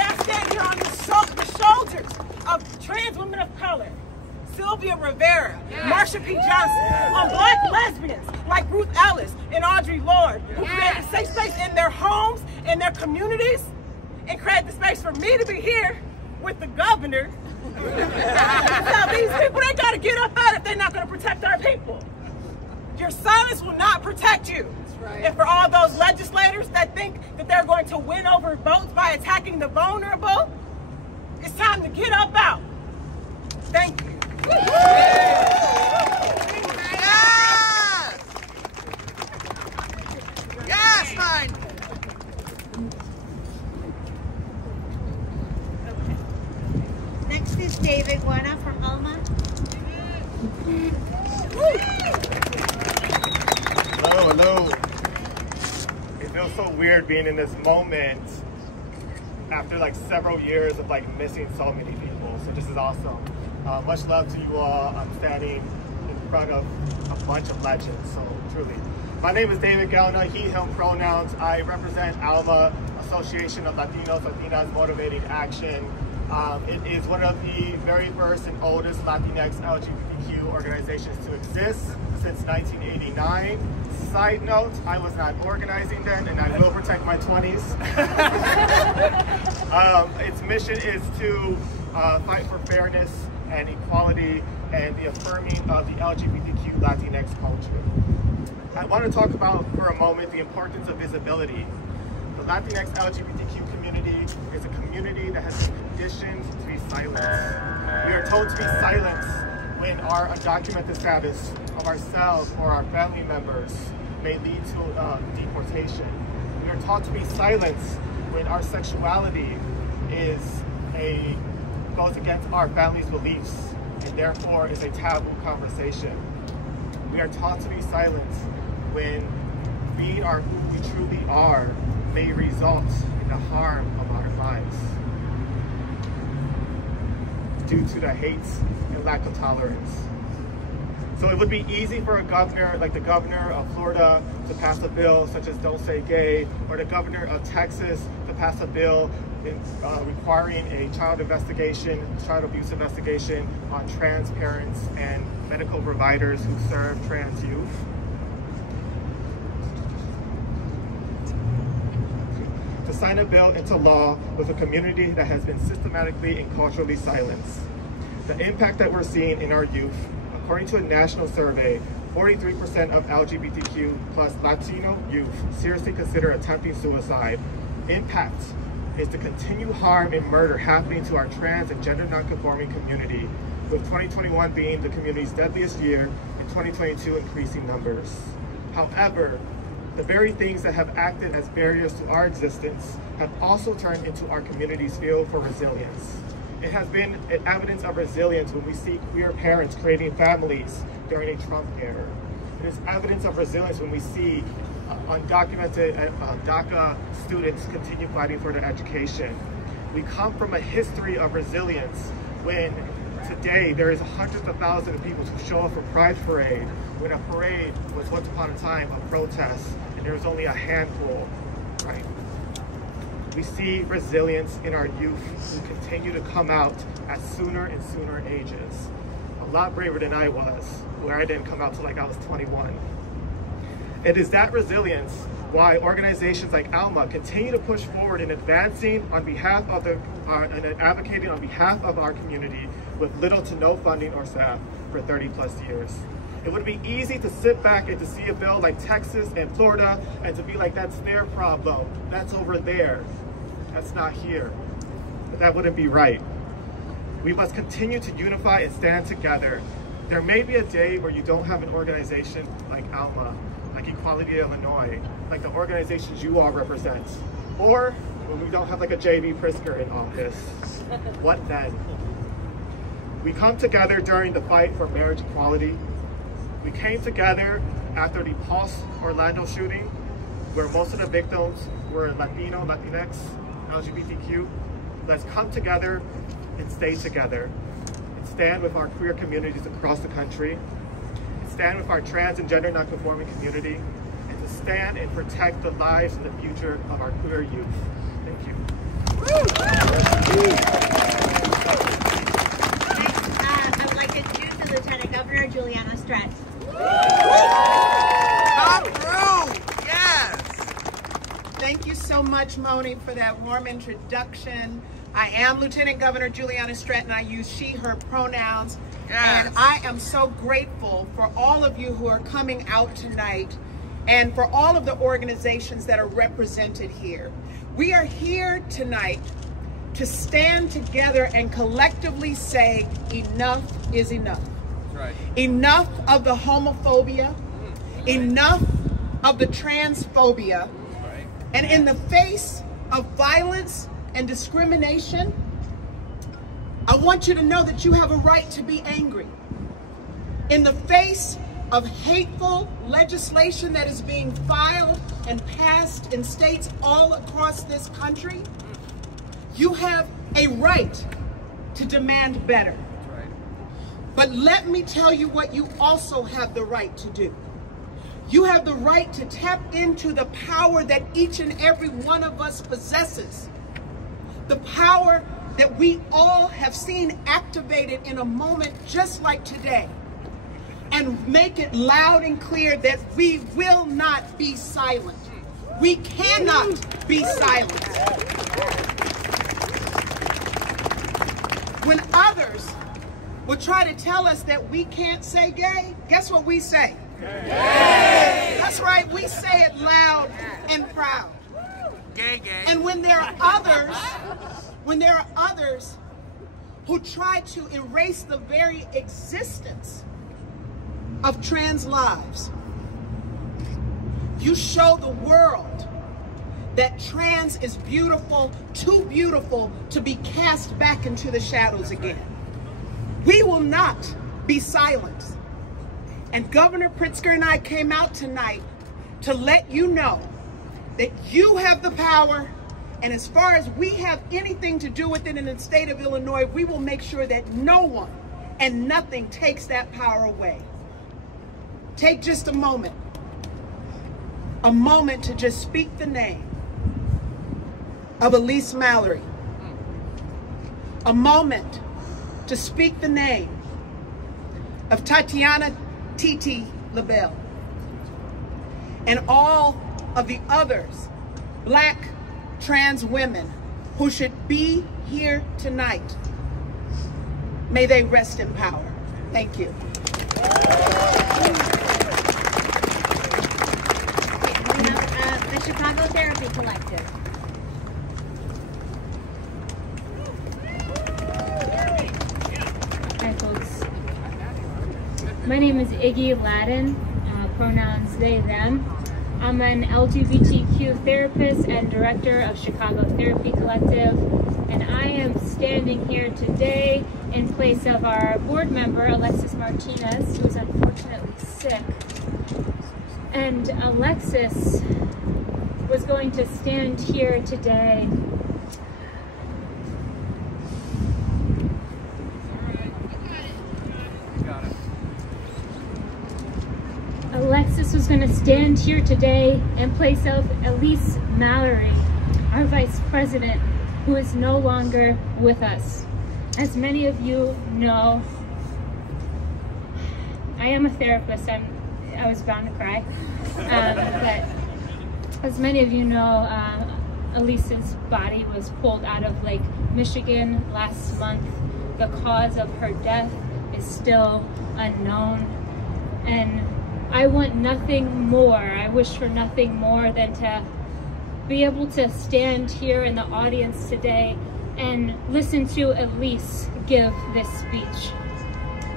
I stand here on the shoulders of trans women of color, Sylvia Rivera, Marsha P. Johnson, on black lesbians like Ruth Ellis and Audre Lorde, who created a safe space in their homes, in their communities, and created the space for me to be here with the governor. Now these people, they gotta get up out if they're not gonna protect our people. Your silence will not protect you. Right. And for all those legislators that think that they're going to win over votes by attacking the vulnerable, it's time to get up out. Thank you. Yes, fine. Next is David Guana from Alma. Hello. It feels so weird being in this moment after like several years of like missing so many people. So this is awesome. Much love to you all. I'm standing in front of a bunch of legends, so truly. My name is David Guana, he, him pronouns. I represent ALMA, Association of Latinos, Latinas Motivating Action. It is one of the very first and oldest Latinx LGBTQ organizations to exist since 1989. Side note, I was not organizing then, and I will protect my 20s. Its mission is to fight for fairness and equality and the affirming of the LGBTQ Latinx culture. I want to talk about for a moment the importance of visibility. The Latinx LGBTQ community is a community that has been conditioned to be silenced. We are told to be silenced when our undocumented status of ourselves or our family members may lead to deportation. We are taught to be silenced when our sexuality goes against our family's beliefs and therefore is a taboo conversation. We are taught to be silenced when being who we truly are may result in the harm of our lives due to the hate and lack of tolerance. So it would be easy for a governor like the governor of Florida to pass a bill such as Don't Say Gay, or the governor of Texas to pass a bill requiring a child abuse investigation on trans parents and medical providers who serve trans youth. To sign a bill into law with a community that has been systematically and culturally silenced. The impact that we're seeing in our youth, according to a national survey, 43% of LGBTQ plus Latino youth seriously consider attempting suicide. Impact is the continued harm and murder happening to our trans and gender nonconforming community, with 2021 being the community's deadliest year and 2022 increasing numbers. However, the very things that have acted as barriers to our existence have also turned into our community's field for resilience. It has been an evidence of resilience when we see queer parents creating families during a Trump era. It is evidence of resilience when we see undocumented DACA students continue fighting for their education. We come from a history of resilience when today there is hundreds of thousands of people who show up for Pride Parade, when a parade was once upon a time a protest and there was only a handful, right? We see resilience in our youth who continue to come out at sooner and sooner ages. A lot braver than I was, where I didn't come out till like I was 21. It is that resilience why organizations like ALMA continue to push forward in advancing on behalf of and advocating on behalf of our community with little to no funding or staff for 30+ years. It would be easy to sit back and to see a bill like Texas and Florida and to be like, that's their problem, that's over there, that's not here. But that wouldn't be right. We must continue to unify and stand together. There may be a day where you don't have an organization like ALMA, like Equality Illinois, like the organizations you all represent, or when we don't have like a J.B. Pritzker in office. What then? We come together during the fight for marriage equality. We came together after the Pulse Orlando shooting, where most of the victims were Latino, Latinx, LGBTQ. Let's come together and stay together and stand with our queer communities across the country. stand with our trans and gender nonconforming community, and to stand and protect the lives and the future of our queer youth. Thank you. I would like to introduce the Lieutenant Governor, Juliana Stretz. Come through! Yes! Thank you so much, Moni, for that warm introduction. I am Lieutenant Governor Juliana Stratton. I use she, her pronouns. Yes. And I am so grateful for all of you who are coming out tonight and for all of the organizations that are represented here. We are here tonight to stand together and collectively say enough is enough. Right. Enough of the homophobia, enough of the transphobia, Right. and in the face of violence and discrimination, I want you to know that you have a right to be angry. In the face of hateful legislation that is being filed and passed in states all across this country, you have a right to demand better. Right. But let me tell you what you also have the right to do. You have the right to tap into the power that each and every one of us possesses. The power that we all have seen activated in a moment just like today. And make it loud and clear that we will not be silent. We cannot be silent. When others will try to tell us that we can't say gay, guess what we say? Gay. That's right, we say it loud and proud. Gay, gay. And when there are others who try to erase the very existence of trans lives, you show the world that trans is beautiful, too beautiful to be cast back into the shadows again. We will not be silent. And Governor Pritzker and I came out tonight to let you know that you have the power, and as far as we have anything to do with it in the state of Illinois, we will make sure that no one and nothing takes that power away. Take just a moment to just speak the name of Elise Mallory. A moment to speak the name of Tatiana Titi LaBelle. And all of the others, Black trans women who should be here tonight. May they rest in power. Thank you. We have the Chicago Therapy Collective. Hi, folks. My name is Iggy Ladden, pronouns they, them. I'm an LGBTQ therapist and director of Chicago Therapy Collective, and I am standing here today in place of our board member, Alexis Martinez, who is unfortunately sick. And Alexis was going to stand here today Alexis was going to stand here today in place of Elise Mallory, our vice president, who is no longer with us. As many of you know, I am a therapist. I was bound to cry. But as many of you know, Elise's body was pulled out of Lake Michigan last month. The cause of her death is still unknown. And I want nothing more, I wish for nothing more than to be able to stand here in the audience today and listen to Elise give this speech.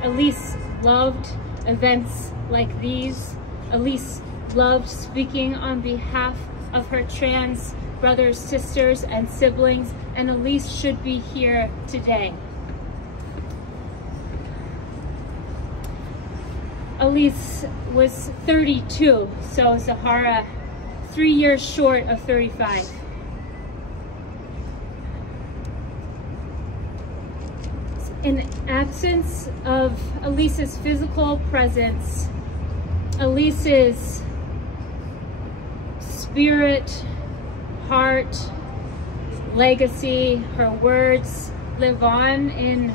Elise loved events like these. Elise loved speaking on behalf of her trans brothers, sisters, and siblings, and Elise should be here today. Elise was 32, so Zahara 3 years short of 35. In absence of Elise's physical presence, Elise's spirit, heart, legacy, her words live on in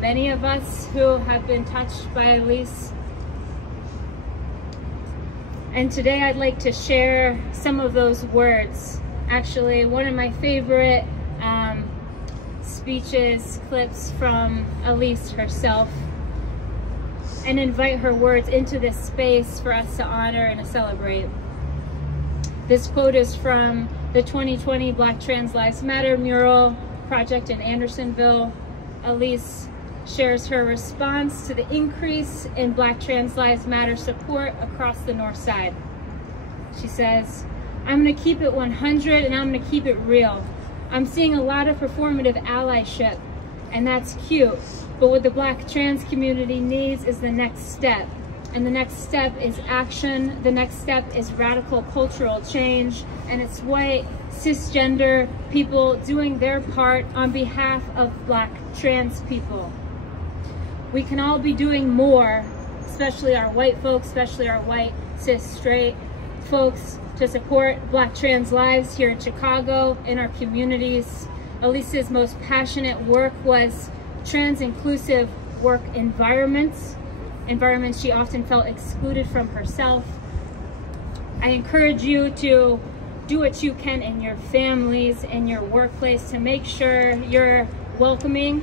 many of us who have been touched by Elise. And today I'd like to share some of those words. Actually, one of my favorite speeches, clips from Elise herself, and invite her words into this space for us to honor and to celebrate. This quote is from the 2020 Black Trans Lives Matter mural project in Andersonville. Elise shares her response to the increase in Black Trans Lives Matter support across the North Side. She says, "I'm gonna keep it 100 and I'm gonna keep it real. I'm seeing a lot of performative allyship, and that's cute, but what the Black trans community needs is the next step. And the next step is action. The next step is radical cultural change, and it's white, cisgender people doing their part on behalf of Black trans people. We can all be doing more, especially our white folks, especially our white, cis, straight folks, to support Black trans lives here in Chicago, in our communities." Elise's most passionate work was trans-inclusive work environments she often felt excluded from herself. I encourage you to do what you can in your families, in your workplace, to make sure you're welcoming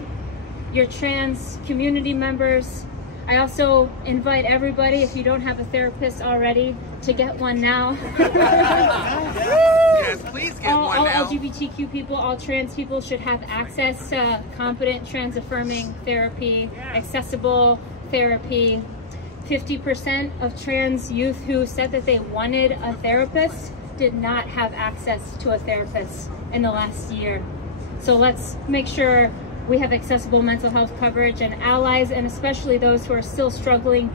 your trans community members. I also invite everybody, if you don't have a therapist already, to get one now. Yes, please get one all now. LGBTQ people, all trans people should have access to competent trans-affirming therapy, accessible therapy. 50% of trans youth who said that they wanted a therapist did not have access to a therapist in the last year. So let's make sure we have accessible mental health coverage, and allies, and especially those who are still struggling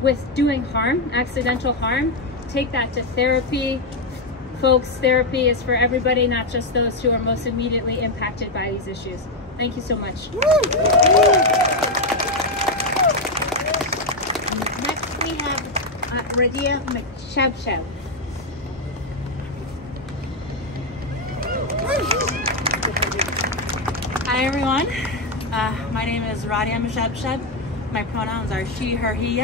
with doing harm, accidental harm, take that to therapy. Folks, therapy is for everybody, not just those who are most immediately impacted by these issues. Thank you so much. Next we have Radia Mshabshab. Hi everyone, my name is Radia Mshabshab. My pronouns are she, her, he.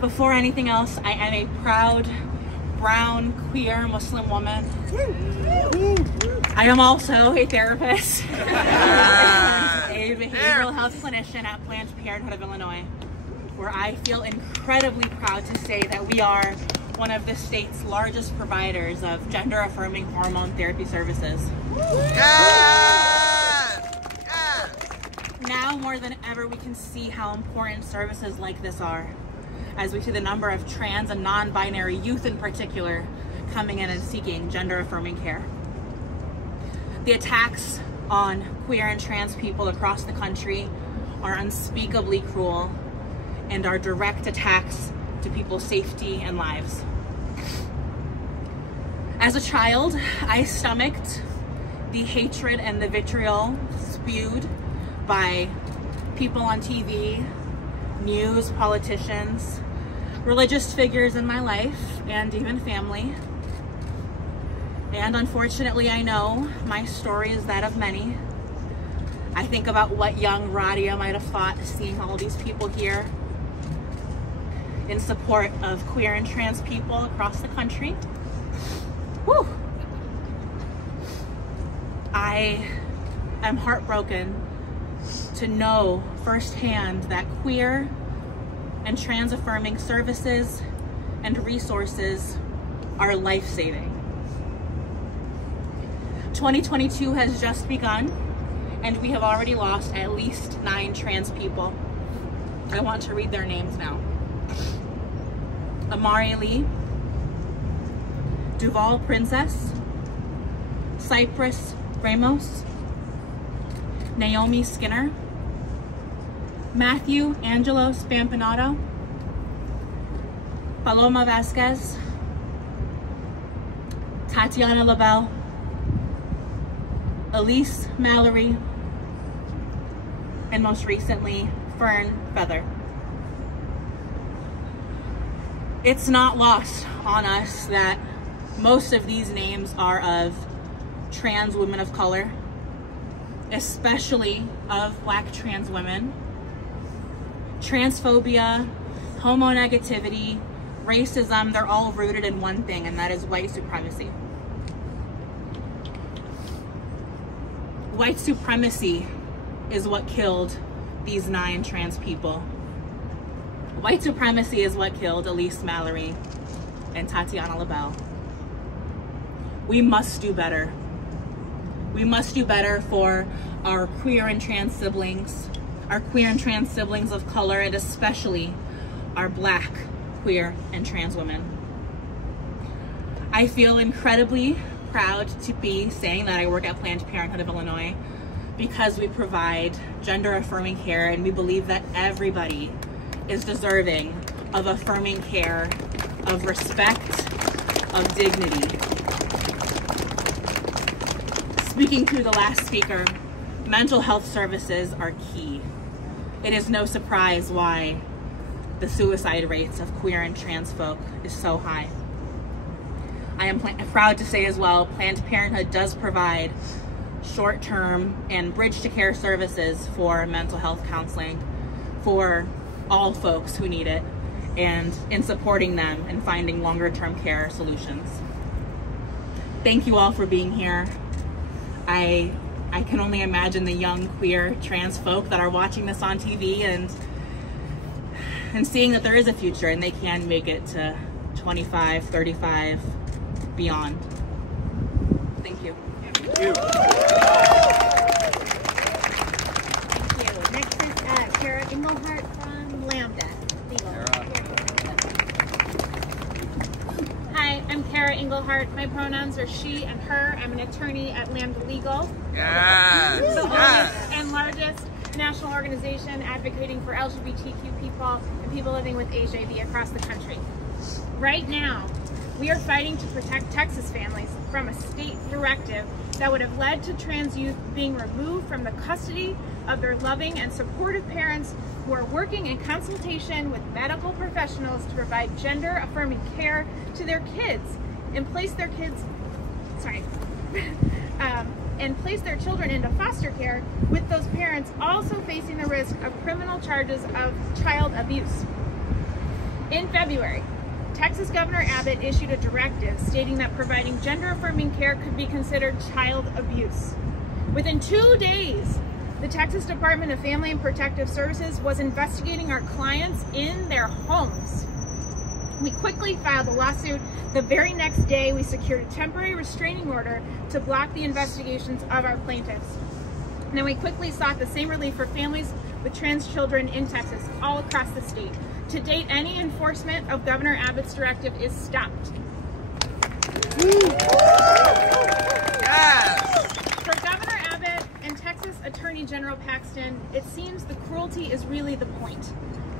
Before anything else, I am a proud, brown, queer Muslim woman. I am also a therapist, a behavioral health clinician at Planned Parenthood of Illinois, where I feel incredibly proud to say that we are one of the state's largest providers of gender-affirming hormone therapy services. Now more than ever, we can see how important services like this are, as we see the number of trans and non-binary youth in particular coming in and seeking gender-affirming care. The attacks on queer and trans people across the country are unspeakably cruel and are direct attacks to people's safety and lives. As a child, I stomached the hatred and the vitriol spewed by people on TV, news, politicians, religious figures in my life, and even family. And unfortunately, I know my story is that of many. I think about what young Radia might have thought seeing all these people here in support of queer and trans people across the country. Whew. I am heartbroken to know firsthand that queer and trans-affirming services and resources are life-saving. 2022 has just begun, and we have already lost at least 9 trans people. I want to read their names now. Amari Lee, Duval Princess, Cypress Ramos, Naomi Skinner, Matthew Angelo Spampinato, Paloma Vasquez, Tatiana Lavelle, Elise Mallory, and most recently, Fern Feather. It's not lost on us that most of these names are of trans women of color, especially of Black trans women. Transphobia, homonegativity, racism, they're all rooted in one thing, and that is white supremacy. White supremacy is what killed these 9 trans people. White supremacy is what killed Elise Mallory and Tatiana LaBelle. We must do better. We must do better for our queer and trans siblings, our queer and trans siblings of color, and especially our Black, queer, and trans women. I feel incredibly proud to be saying that I work at Planned Parenthood of Illinois because we provide gender-affirming care, and we believe that everybody is deserving of affirming care, of respect, of dignity. Speaking to the last speaker, mental health services are key. It is no surprise why the suicide rates of queer and trans folk is so high. I am proud to say as well, Planned Parenthood does provide short-term and bridge-to-care services for mental health counseling for all folks who need it, and in supporting them and finding longer-term care solutions. Thank you all for being here. I can only imagine the young queer trans folk that are watching this on TV and seeing that there is a future and they can make it to 25, 35, beyond. Thank you. Thank you. Next is Kara Engelhardt from Lambda Legal. Hi, I'm Kara Engelhardt. My pronouns are she and her. I'm an attorney at Lambda Legal. Yes. The oldest and largest national organization advocating for LGBTQ people and people living with HIV across the country. Right now, we are fighting to protect Texas families from a state directive that would have led to trans youth being removed from the custody of their loving and supportive parents who are working in consultation with medical professionals to provide gender-affirming care to their kids and place their children into foster care, with those parents also facing the risk of criminal charges of child abuse. In February, Texas Governor Abbott issued a directive stating that providing gender-affirming care could be considered child abuse. Within 2 days, the Texas Department of Family and Protective Services was investigating our clients in their homes. We quickly filed a lawsuit. The very next day, we secured a temporary restraining order to block the investigations of our plaintiffs. And then we quickly sought the same relief for families with trans children in Texas, all across the state. To date, any enforcement of Governor Abbott's directive is stopped. Yes. For Governor Abbott and Texas Attorney General Paxton, it seems the cruelty is really the point.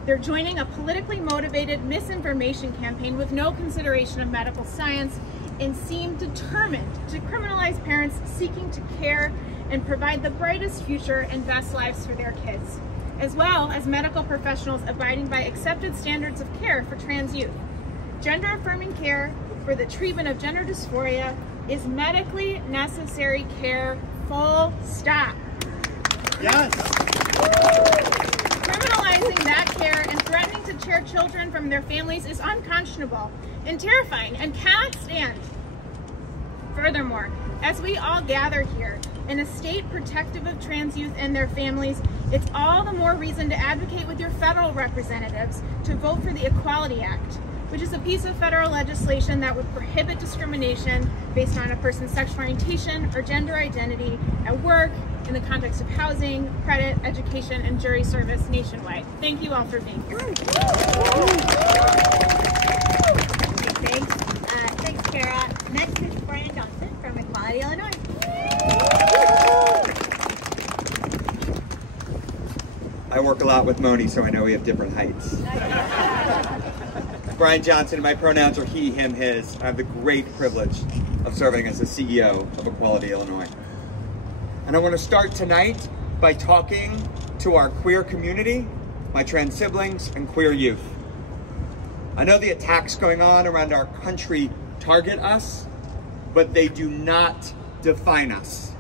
They're joining a politically motivated misinformation campaign with no consideration of medical science and seem determined to criminalize parents seeking to care and provide the brightest future and best lives for their kids, as well as medical professionals abiding by accepted standards of care for trans youth. Gender-affirming care for the treatment of gender dysphoria is medically necessary care, full stop. Yes. Criminalizing that care and threatening to tear children from their families is unconscionable and terrifying and cannot stand. Furthermore, as we all gather here in a state protective of trans youth and their families, it's all the more reason to advocate with your federal representatives to vote for the Equality Act, which is a piece of federal legislation that would prohibit discrimination based on a person's sexual orientation or gender identity at work, in the context of housing, credit, education, and jury service nationwide. Thank you all for being here. Thanks, Kara. Next is Brian Johnson from Equality Illinois. I work a lot with Moni, so I know we have different heights. Brian Johnson, and my pronouns are he, him, his. I have the great privilege of serving as the CEO of Equality Illinois. And I want to start tonight by talking to our queer community, my trans siblings, and queer youth. I know the attacks going on around our country target us, but they do not define us.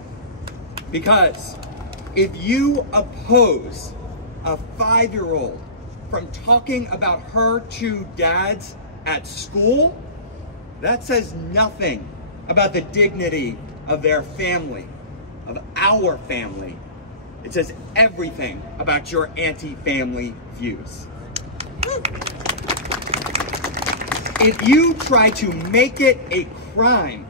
Because if you oppose a 5-year-old from talking about her 2 dads at school, that says nothing about the dignity of their family, of our family. It says everything about your anti-family views. If you try to make it a crime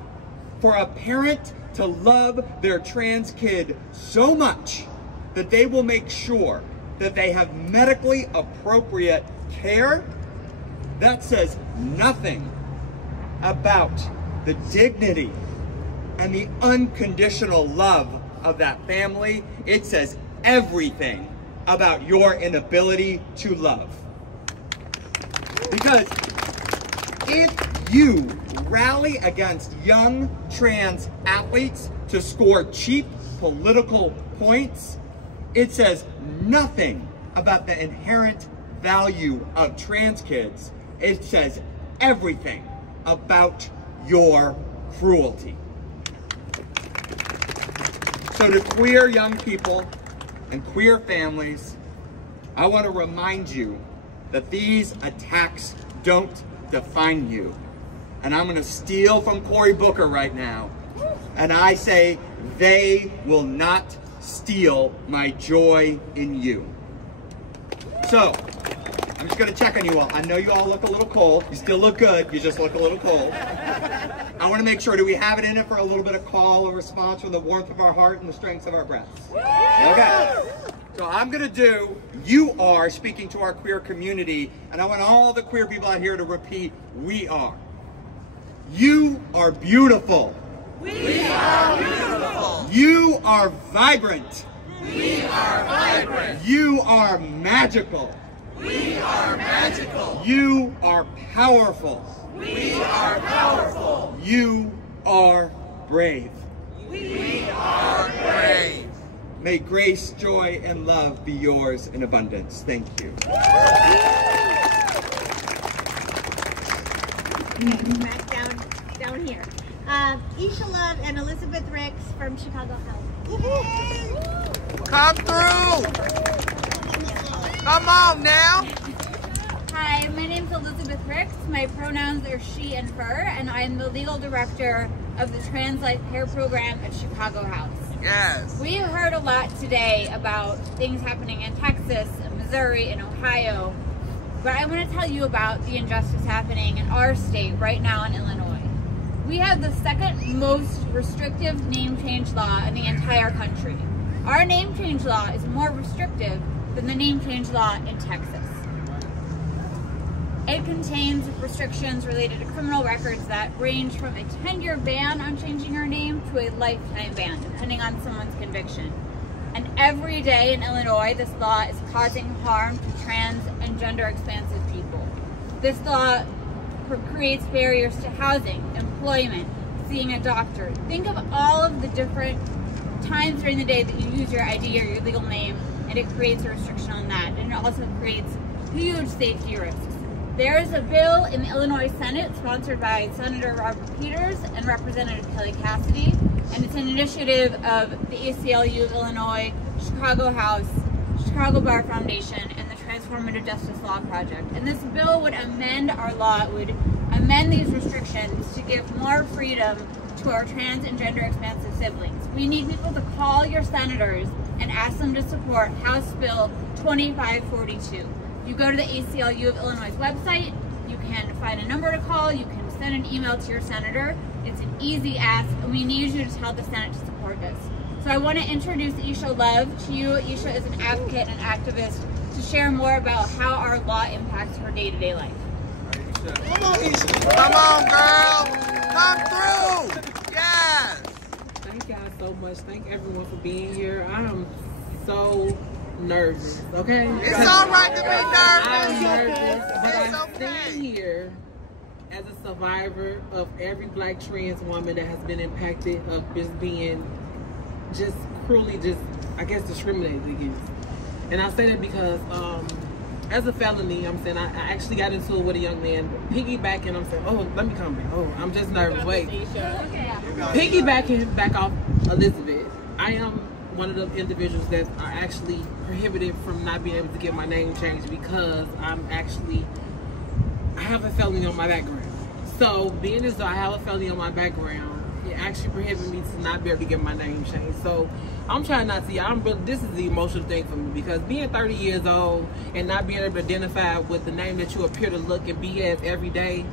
for a parent to love their trans kid so much that they will make sure that they have medically appropriate care, that says nothing about the dignity and the unconditional love of that family. It says everything about your inability to love. Because if you rally against young trans athletes to score cheap political points, it says nothing about the inherent value of trans kids. It says everything about your cruelty. So to queer young people and queer families, I want to remind you that these attacks don't define you. And I'm going to steal from Cory Booker right now. And I say, they will not steal my joy in you. So, I'm just going to check on you all. I know you all look a little cold. You still look good. You just look a little cold. I want to make sure, do we have it in it for a little bit of call or response from the warmth of our heart and the strength of our breaths? Okay. So I'm going to do, you are speaking to our queer community, and I want all the queer people out here to repeat, we are. You are beautiful. We are beautiful. You are vibrant. We are vibrant. You are magical. We are magical. You are powerful. We are powerful. You are brave. We are brave. May grace, joy, and love be yours in abundance. Thank you. Back down here. Isha Love and Elizabeth Ricks from Chicago Health. Come through. Come on now. Hi, my name is Elizabeth Ricks. My pronouns are she and her, and I'm the legal director of the Trans Life Care Program at Chicago House. Yes. We heard a lot today about things happening in Texas, and Missouri, and Ohio, but I want to tell you about the injustice happening in our state right now in Illinois. We have the second most restrictive name change law in the entire country. Our name change law is more restrictive than the name change law in Texas. It contains restrictions related to criminal records that range from a 10-year ban on changing your name to a lifetime ban, depending on someone's conviction. And every day in Illinois, this law is causing harm to trans and gender-expansive people. This law creates barriers to housing, employment, seeing a doctor. Think of all of the different times during the day that you use your ID or your legal name, and it creates a restriction on that. And it also creates huge safety risks. There is a bill in the Illinois Senate sponsored by Senator Robert Peters and Representative Kelly Cassidy, and it's an initiative of the ACLU of Illinois, Chicago House, Chicago Bar Foundation, and the Transformative Justice Law Project. And this bill would amend our law, it would amend these restrictions to give more freedom to our trans and gender expansive siblings. We need people to call your senators and ask them to support House Bill 2542. You go to the ACLU of Illinois website, you can find a number to call, you can send an email to your senator. It's an easy ask, and we need you to tell the Senate to support this. So I want to introduce Isha Love to you. Isha is an advocate and activist to share more about how our law impacts her day-to-day life. Come on, Isha. Come on, girl. Come through. Yes. Thank y'all so much. Thank everyone for being here. I am so nervous, okay? It's all right to be nervous. I'm nervous, but It's I'm okay. sitting here as a survivor of every black trans woman that has been impacted of just being cruelly I guess discriminated against. And I say that because as a felony, I'm saying, I actually got into it with a young man. Piggybacking, I'm saying, oh, let me come back. Oh, I'm just nervous. Wait. Piggybacking back off Elizabeth, I am one of the individuals that are actually prohibited from not being able to get my name changed because I have a felony on my background. So being as though I have a felony on my background, it actually prohibits me to not be able to get my name changed. So I'm trying not to, this is the emotional thing for me, because being 30 years old and not being able to identify with the name that you appear to look and be as every day,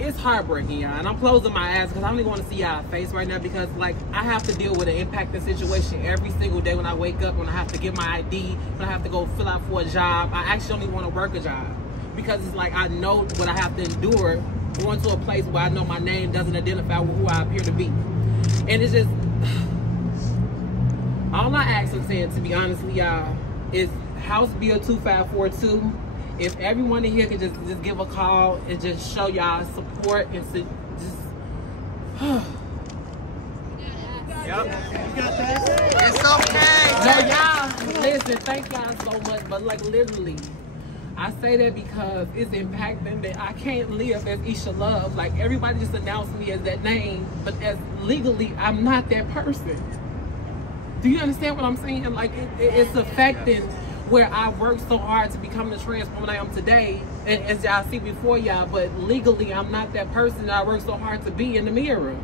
it's heartbreaking, y'all. And I'm closing my eyes because I don't even want to see y'all face right now, because like I have to deal with an impacting situation every single day when I wake up, when I have to get my ID, when I have to go fill out for a job. I actually don't even want to work a job because it's like I know what I have to endure going to a place where I know my name doesn't identify with who I appear to be. And it's just, all I ask, I'm saying, to be honest with y'all, is House Bill 2542. If everyone in here could just give a call and just show y'all support and just Yep. You got that? It's okay. No, y'all, listen, thank y'all so much, but like literally, I say that because it's impacting that I can't live as Isha Love. Like everybody just announced me as that name, but as legally, I'm not that person. Do you understand what I'm saying? Like it's affecting where I worked so hard to become the trans woman I am today, and as y'all see before y'all, but legally, I'm not that person that I worked so hard to be in the mirror.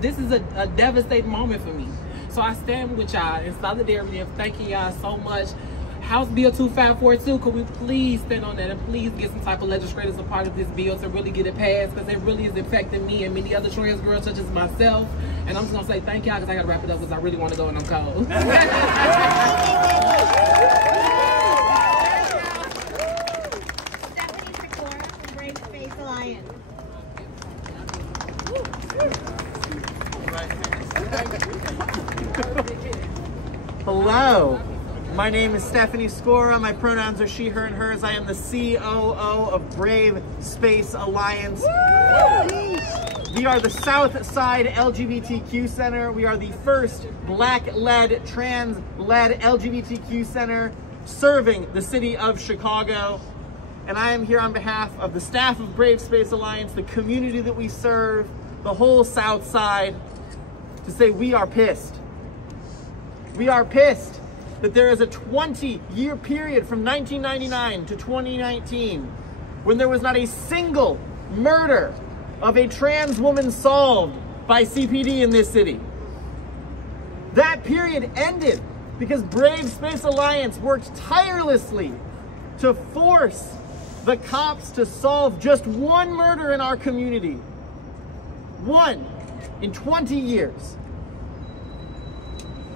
This is a devastating moment for me. So I stand with y'all in solidarity and thanking y'all so much. House Bill 2542, could we please stand on that and please get some type of legislators a part of this bill to really get it passed, because it really is affecting me and many other trans girls such as myself. And I'm just gonna say thank y'all because I gotta wrap it up because I really want to go and I'm cold. Stephanie Sikora from Brave Space Alliance. Hello, my name is Stephanie Sikora. My pronouns are she, her, and hers. I am the COO of Brave Space Alliance. Woo! We are the South Side LGBTQ Center. We are the first Black-led, trans-led LGBTQ center serving the city of Chicago. And I am here on behalf of the staff of Brave Space Alliance, the community that we serve, the whole South Side, to say we are pissed. We are pissed that there is a 20-year period from 1999 to 2019 when there was not a single murder of a trans woman solved by CPD in this city. That period ended because Brave Space Alliance worked tirelessly to force the cops to solve just one murder in our community. One in 20 years.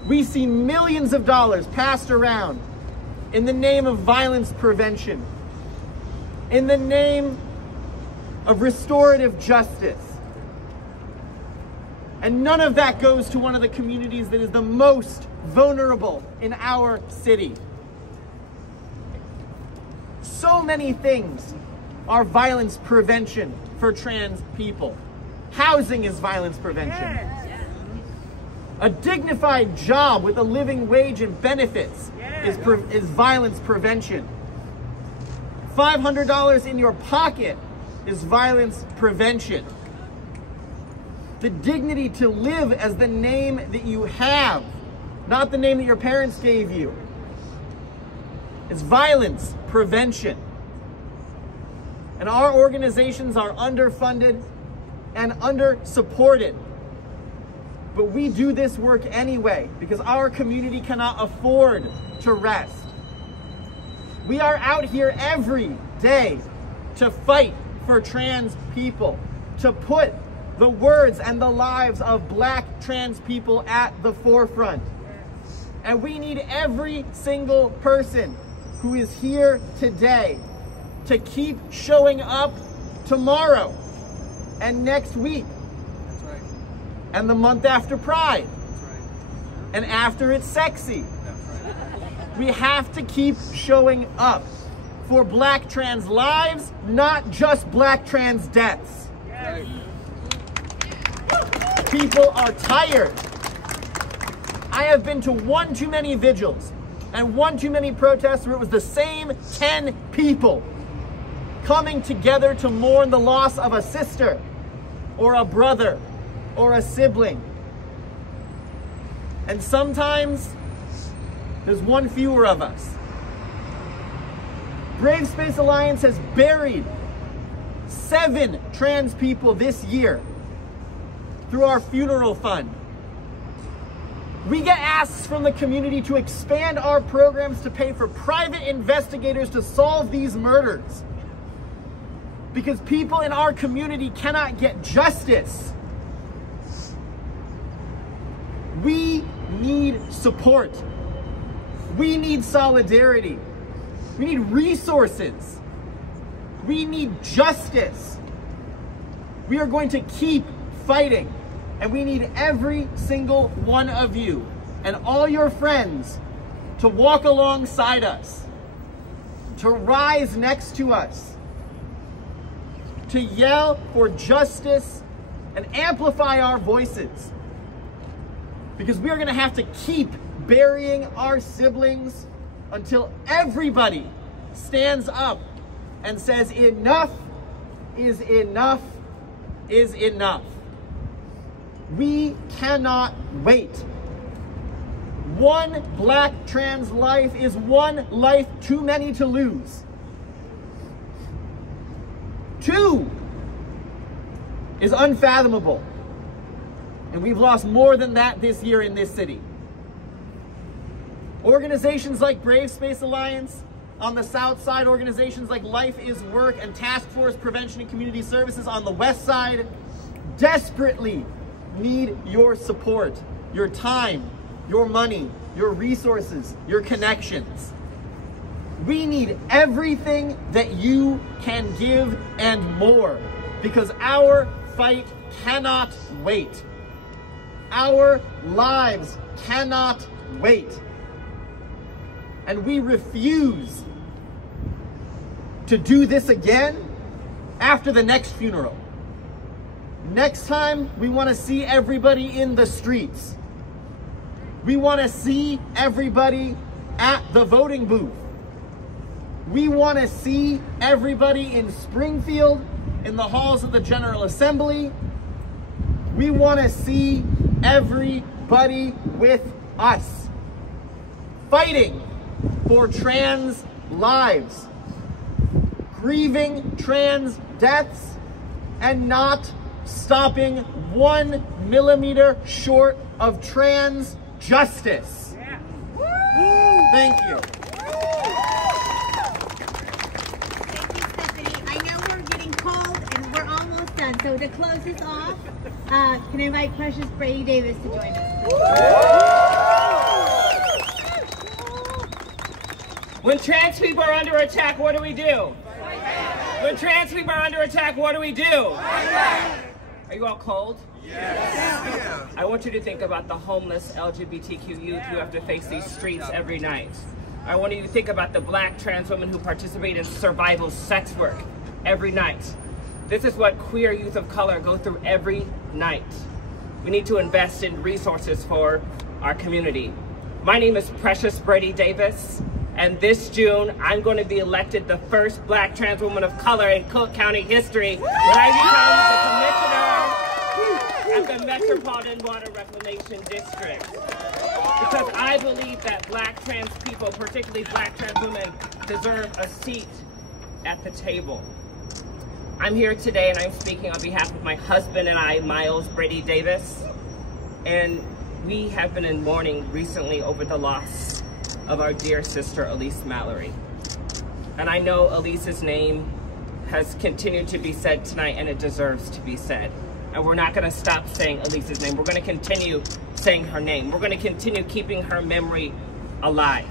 We see millions of dollars passed around in the name of violence prevention, in the name of restorative justice. And none of that goes to one of the communities that is the most vulnerable in our city. So many things are violence prevention for trans people. Housing is violence prevention. A dignified job with a living wage and benefits is violence prevention. $500 in your pocket is violence prevention. The dignity to live as the name that you have, not the name that your parents gave you, is violence prevention. And our organizations are underfunded and under-supported. But we do this work anyway because our community cannot afford to rest. We are out here every day to fight for trans people, to put the words and the lives of Black trans people at the forefront. And we need every single person who is here today to keep showing up tomorrow and next week. That's right. And the month after Pride. That's right. And after It's Sexy. That's right. We have to keep showing up for Black trans lives, not just Black trans deaths. Yes. People are tired. I have been to one too many vigils and one too many protests where it was the same 10 people coming together to mourn the loss of a sister or a brother or a sibling. And sometimes there's one fewer of us. Brave Space Alliance has buried 7 trans people this year through our funeral fund. We get asks from the community to expand our programs to pay for private investigators to solve these murders, because people in our community cannot get justice. We need support. We need solidarity. We need resources. We need justice. We are going to keep fighting, and we need every single one of you and all your friends to walk alongside us, to rise next to us, to yell for justice and amplify our voices, because we are going to have to keep burying our siblings until everybody stands up and says enough is enough is enough. We cannot wait. One Black trans life is one life too many to lose. 2 is unfathomable. And we've lost more than that this year in this city. Organizations like Brave Space Alliance, on the south side, organizations like Life is Work and Task Force Prevention and Community Services on the west side desperately need your support, your time, your money, your resources, your connections. We need everything that you can give and more, because our fight cannot wait. Our lives cannot wait. And we refuse to do this again after the next funeral. Next time, we want to see everybody in the streets. We want to see everybody at the voting booth. We want to see everybody in Springfield, in the halls of the General Assembly. We want to see everybody with us, fighting for trans lives, grieving trans deaths, and not stopping 1 millimeter short of trans justice. Yeah. Thank you. Thank you, Stephanie. I know we're getting cold and we're almost done. So to close this off, can I invite Precious Brady Davis to join us? When trans people are under attack, what do we do? When trans people are under attack, what do we do? Are you all cold? Yes. I want you to think about the homeless LGBTQ youth who have to face these streets every night. I want you to think about the Black trans women who participate in survival sex work every night. This is what queer youth of color go through every night. We need to invest in resources for our community. My name is Precious Brady Davis, and this June, I'm going to be elected the first Black trans woman of color in Cook County history when I become the commissioner at the Metropolitan Water Reclamation District. Because I believe that Black trans people, particularly Black trans women, deserve a seat at the table. I'm here today and I'm speaking on behalf of my husband and I, Miles Brady Davis, and we have been in mourning recently over the loss of our dear sister, Elise Mallory. And I know Elise's name has continued to be said tonight, and it deserves to be said. And we're not gonna stop saying Elise's name. We're gonna continue saying her name. We're gonna continue keeping her memory alive.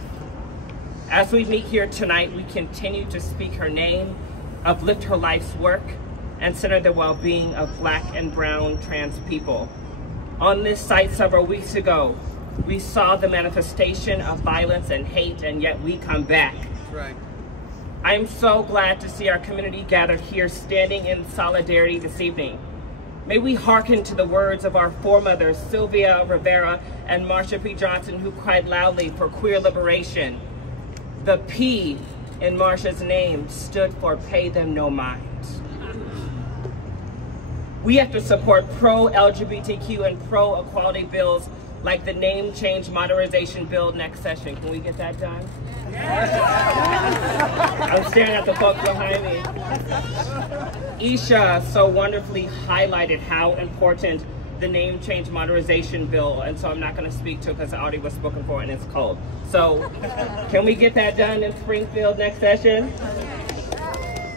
As we meet here tonight, we continue to speak her name, uplift her life's work, and center the well-being of Black and brown trans people. On this site several weeks ago, we saw the manifestation of violence and hate, and yet we come back. That's right. I'm so glad to see our community gathered here standing in solidarity this evening. May we hearken to the words of our foremothers, Sylvia Rivera and Marsha P. Johnson, who cried loudly for queer liberation. The P in Marsha's name stood for Pay Them No Mind. We have to support pro-LGBTQ and pro-equality bills like the name change modernization bill next session. Can we get that done? I'm staring at the folks behind me. Isha so wonderfully highlighted how important the name change modernization bill, and so I'm not going to speak to it because it already was spoken for and it's cold. So can we get that done in Springfield next session?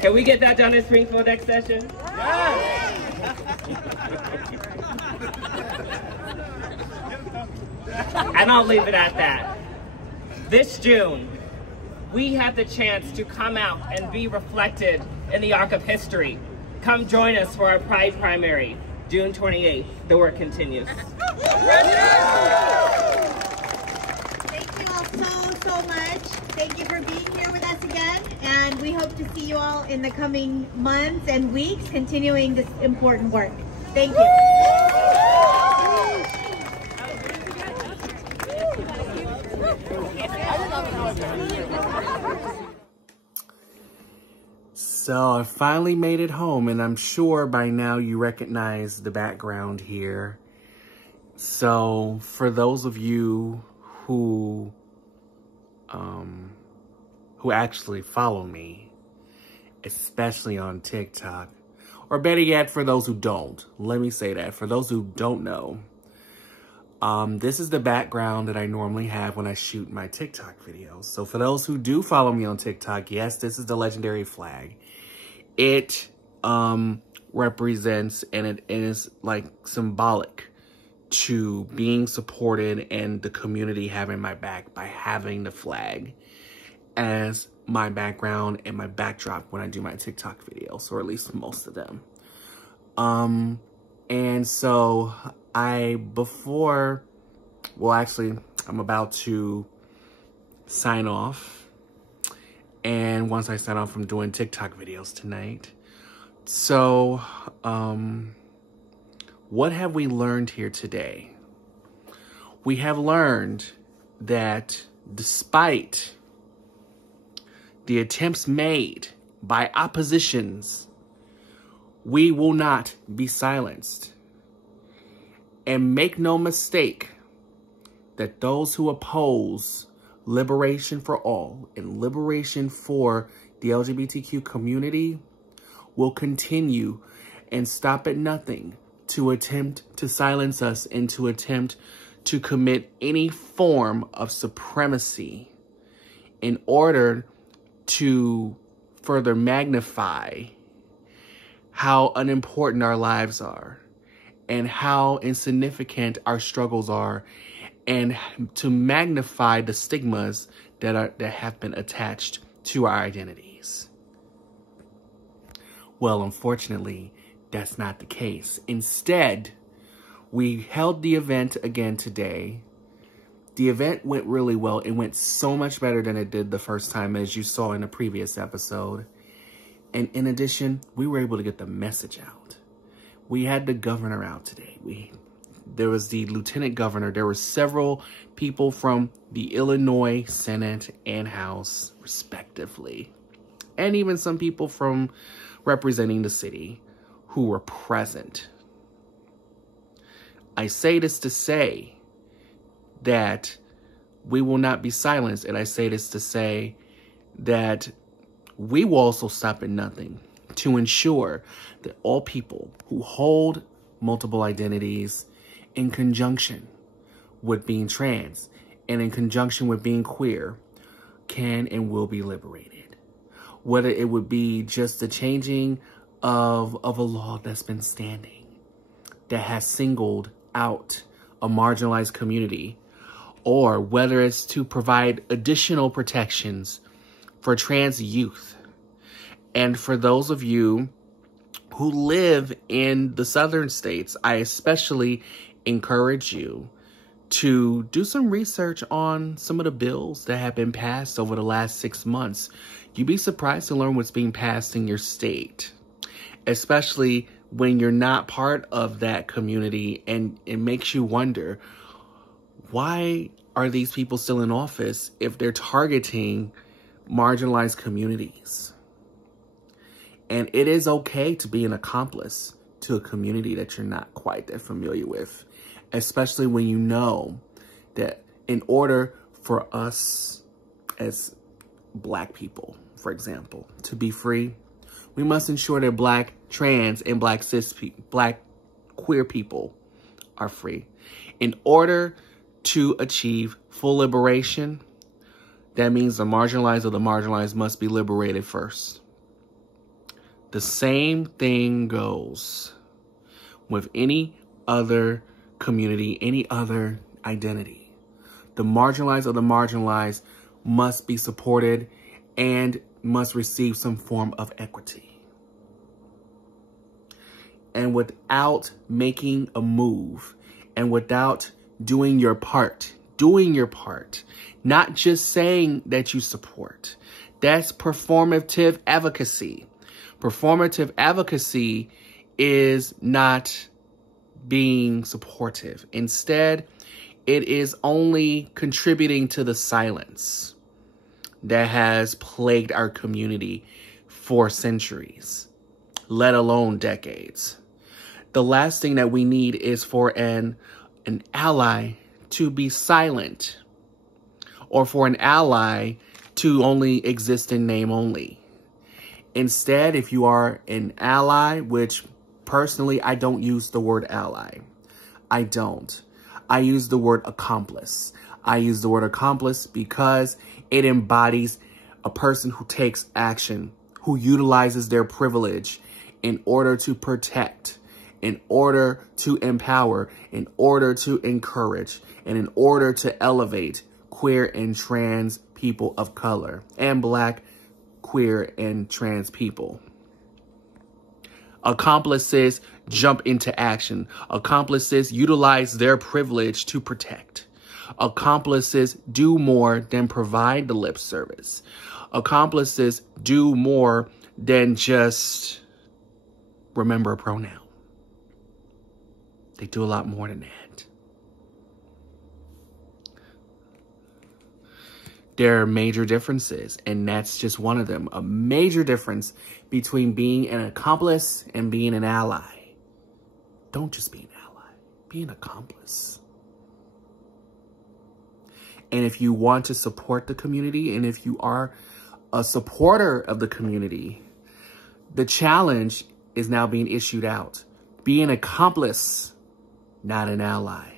Can we get that done in Springfield next session? And I'll leave it at that. This June, we have the chance to come out and be reflected in the arc of history. Come join us for our Pride primary, June 28th. The work continues. Thank you all so much. Thank you for being here with us again. And we hope to see you all in the coming months and weeks, continuing this important work. Thank you. So I finally made it home, and I'm sure by now you recognize the background here. So for those of you who actually follow me, especially on TikTok, or better yet, for those who don't, let me say that, for those who don't know, this is the background that I normally have when I shoot my TikTok videos. So for those who do follow me on TikTok, yes, this is the legendary flag. It represents, and it is like symbolic to being supported and the community having my back by having the flag as my background and my backdrop when I do my TikTok videos, or at least most of them. And so I'm about to sign off. And once I sign off, I'm doing TikTok videos tonight. So, what have we learned here today? We have learned that despite the attempts made by oppositions, we will not be silenced. And make no mistake that those who oppose liberation for all and liberation for the LGBTQ community will continue and stop at nothing to attempt to silence us and to attempt to commit any form of supremacy in order to further magnify how unimportant our lives are and how insignificant our struggles are, and to magnify the stigmas that have been attached to our identities. Well, unfortunately, that's not the case. Instead, we held the event again today. The event went really well. It went so much better than it did the first time, as you saw in the previous episode. And in addition, we were able to get the message out. We had the governor out today. There was the lieutenant governor. There were several people from the Illinois Senate and House, respectively. And even some people from representing the city who were present. I say this to say that we will not be silenced. And I say this to say that we will also stop at nothing to ensure that all people who hold multiple identities in conjunction with being trans and in conjunction with being queer can and will be liberated. Whether it would be just the changing of a law that's been standing, that has singled out a marginalized community, or whether it's to provide additional protections for trans youth. And for those of you who live in the southern states, I especially encourage you to do some research on some of the bills that have been passed over the last 6 months. You'd be surprised to learn what's being passed in your state, especially when you're not part of that community, and it makes you wonder, why are these people still in office if they're targeting marginalized communities? And it is okay to be an accomplice to a community that you're not quite that familiar with, especially when you know that in order for us as Black people, for example, to be free, we must ensure that Black trans and Black cis Black queer people are free. In order to achieve full liberation, that means the marginalized of the marginalized must be liberated first. The same thing goes with any other community, any other identity. The marginalized of the marginalized must be supported and must receive some form of equity. And without making a move and without doing your part, not just saying that you support, that's performative advocacy. Performative advocacy is not being supportive. Instead, it is only contributing to the silence that has plagued our community for centuries, let alone decades. The last thing that we need is for an ally to be silent, or for an ally to only exist in name only. Instead, if you are an ally, which personally, I don't use the word ally. I don't. I use the word accomplice. I use the word accomplice because it embodies a person who takes action, who utilizes their privilege in order to protect, in order to empower, in order to encourage, and in order to elevate queer and trans people of color and Black, queer, and trans people. Accomplices jump into action. Accomplices utilize their privilege to protect. Accomplices do more than provide the lip service. Accomplices do more than just remember a pronoun. They do a lot more than that. There are major differences, and that's just one of them. A major difference between being an accomplice and being an ally. Don't just be an ally. Be an accomplice. And if you want to support the community, and if you are a supporter of the community, the challenge is now being issued out. Be an accomplice, not an ally.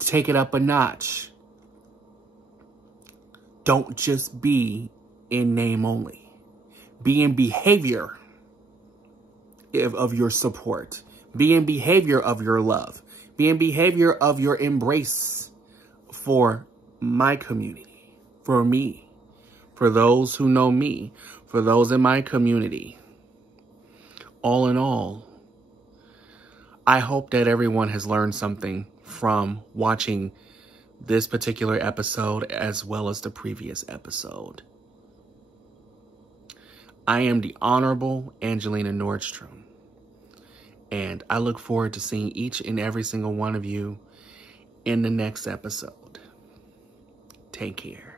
Take it up a notch. Don't just be in name only. Be in behavior of your support. Be in behavior of your love. Be in behavior of your embrace for my community, for me, for those who know me, for those in my community. All in all, I hope that everyone has learned something from watching this particular episode as well as the previous episode. I am the Honorable Angelina Nordstrom, and I look forward to seeing each and every single one of you in the next episode. Take care.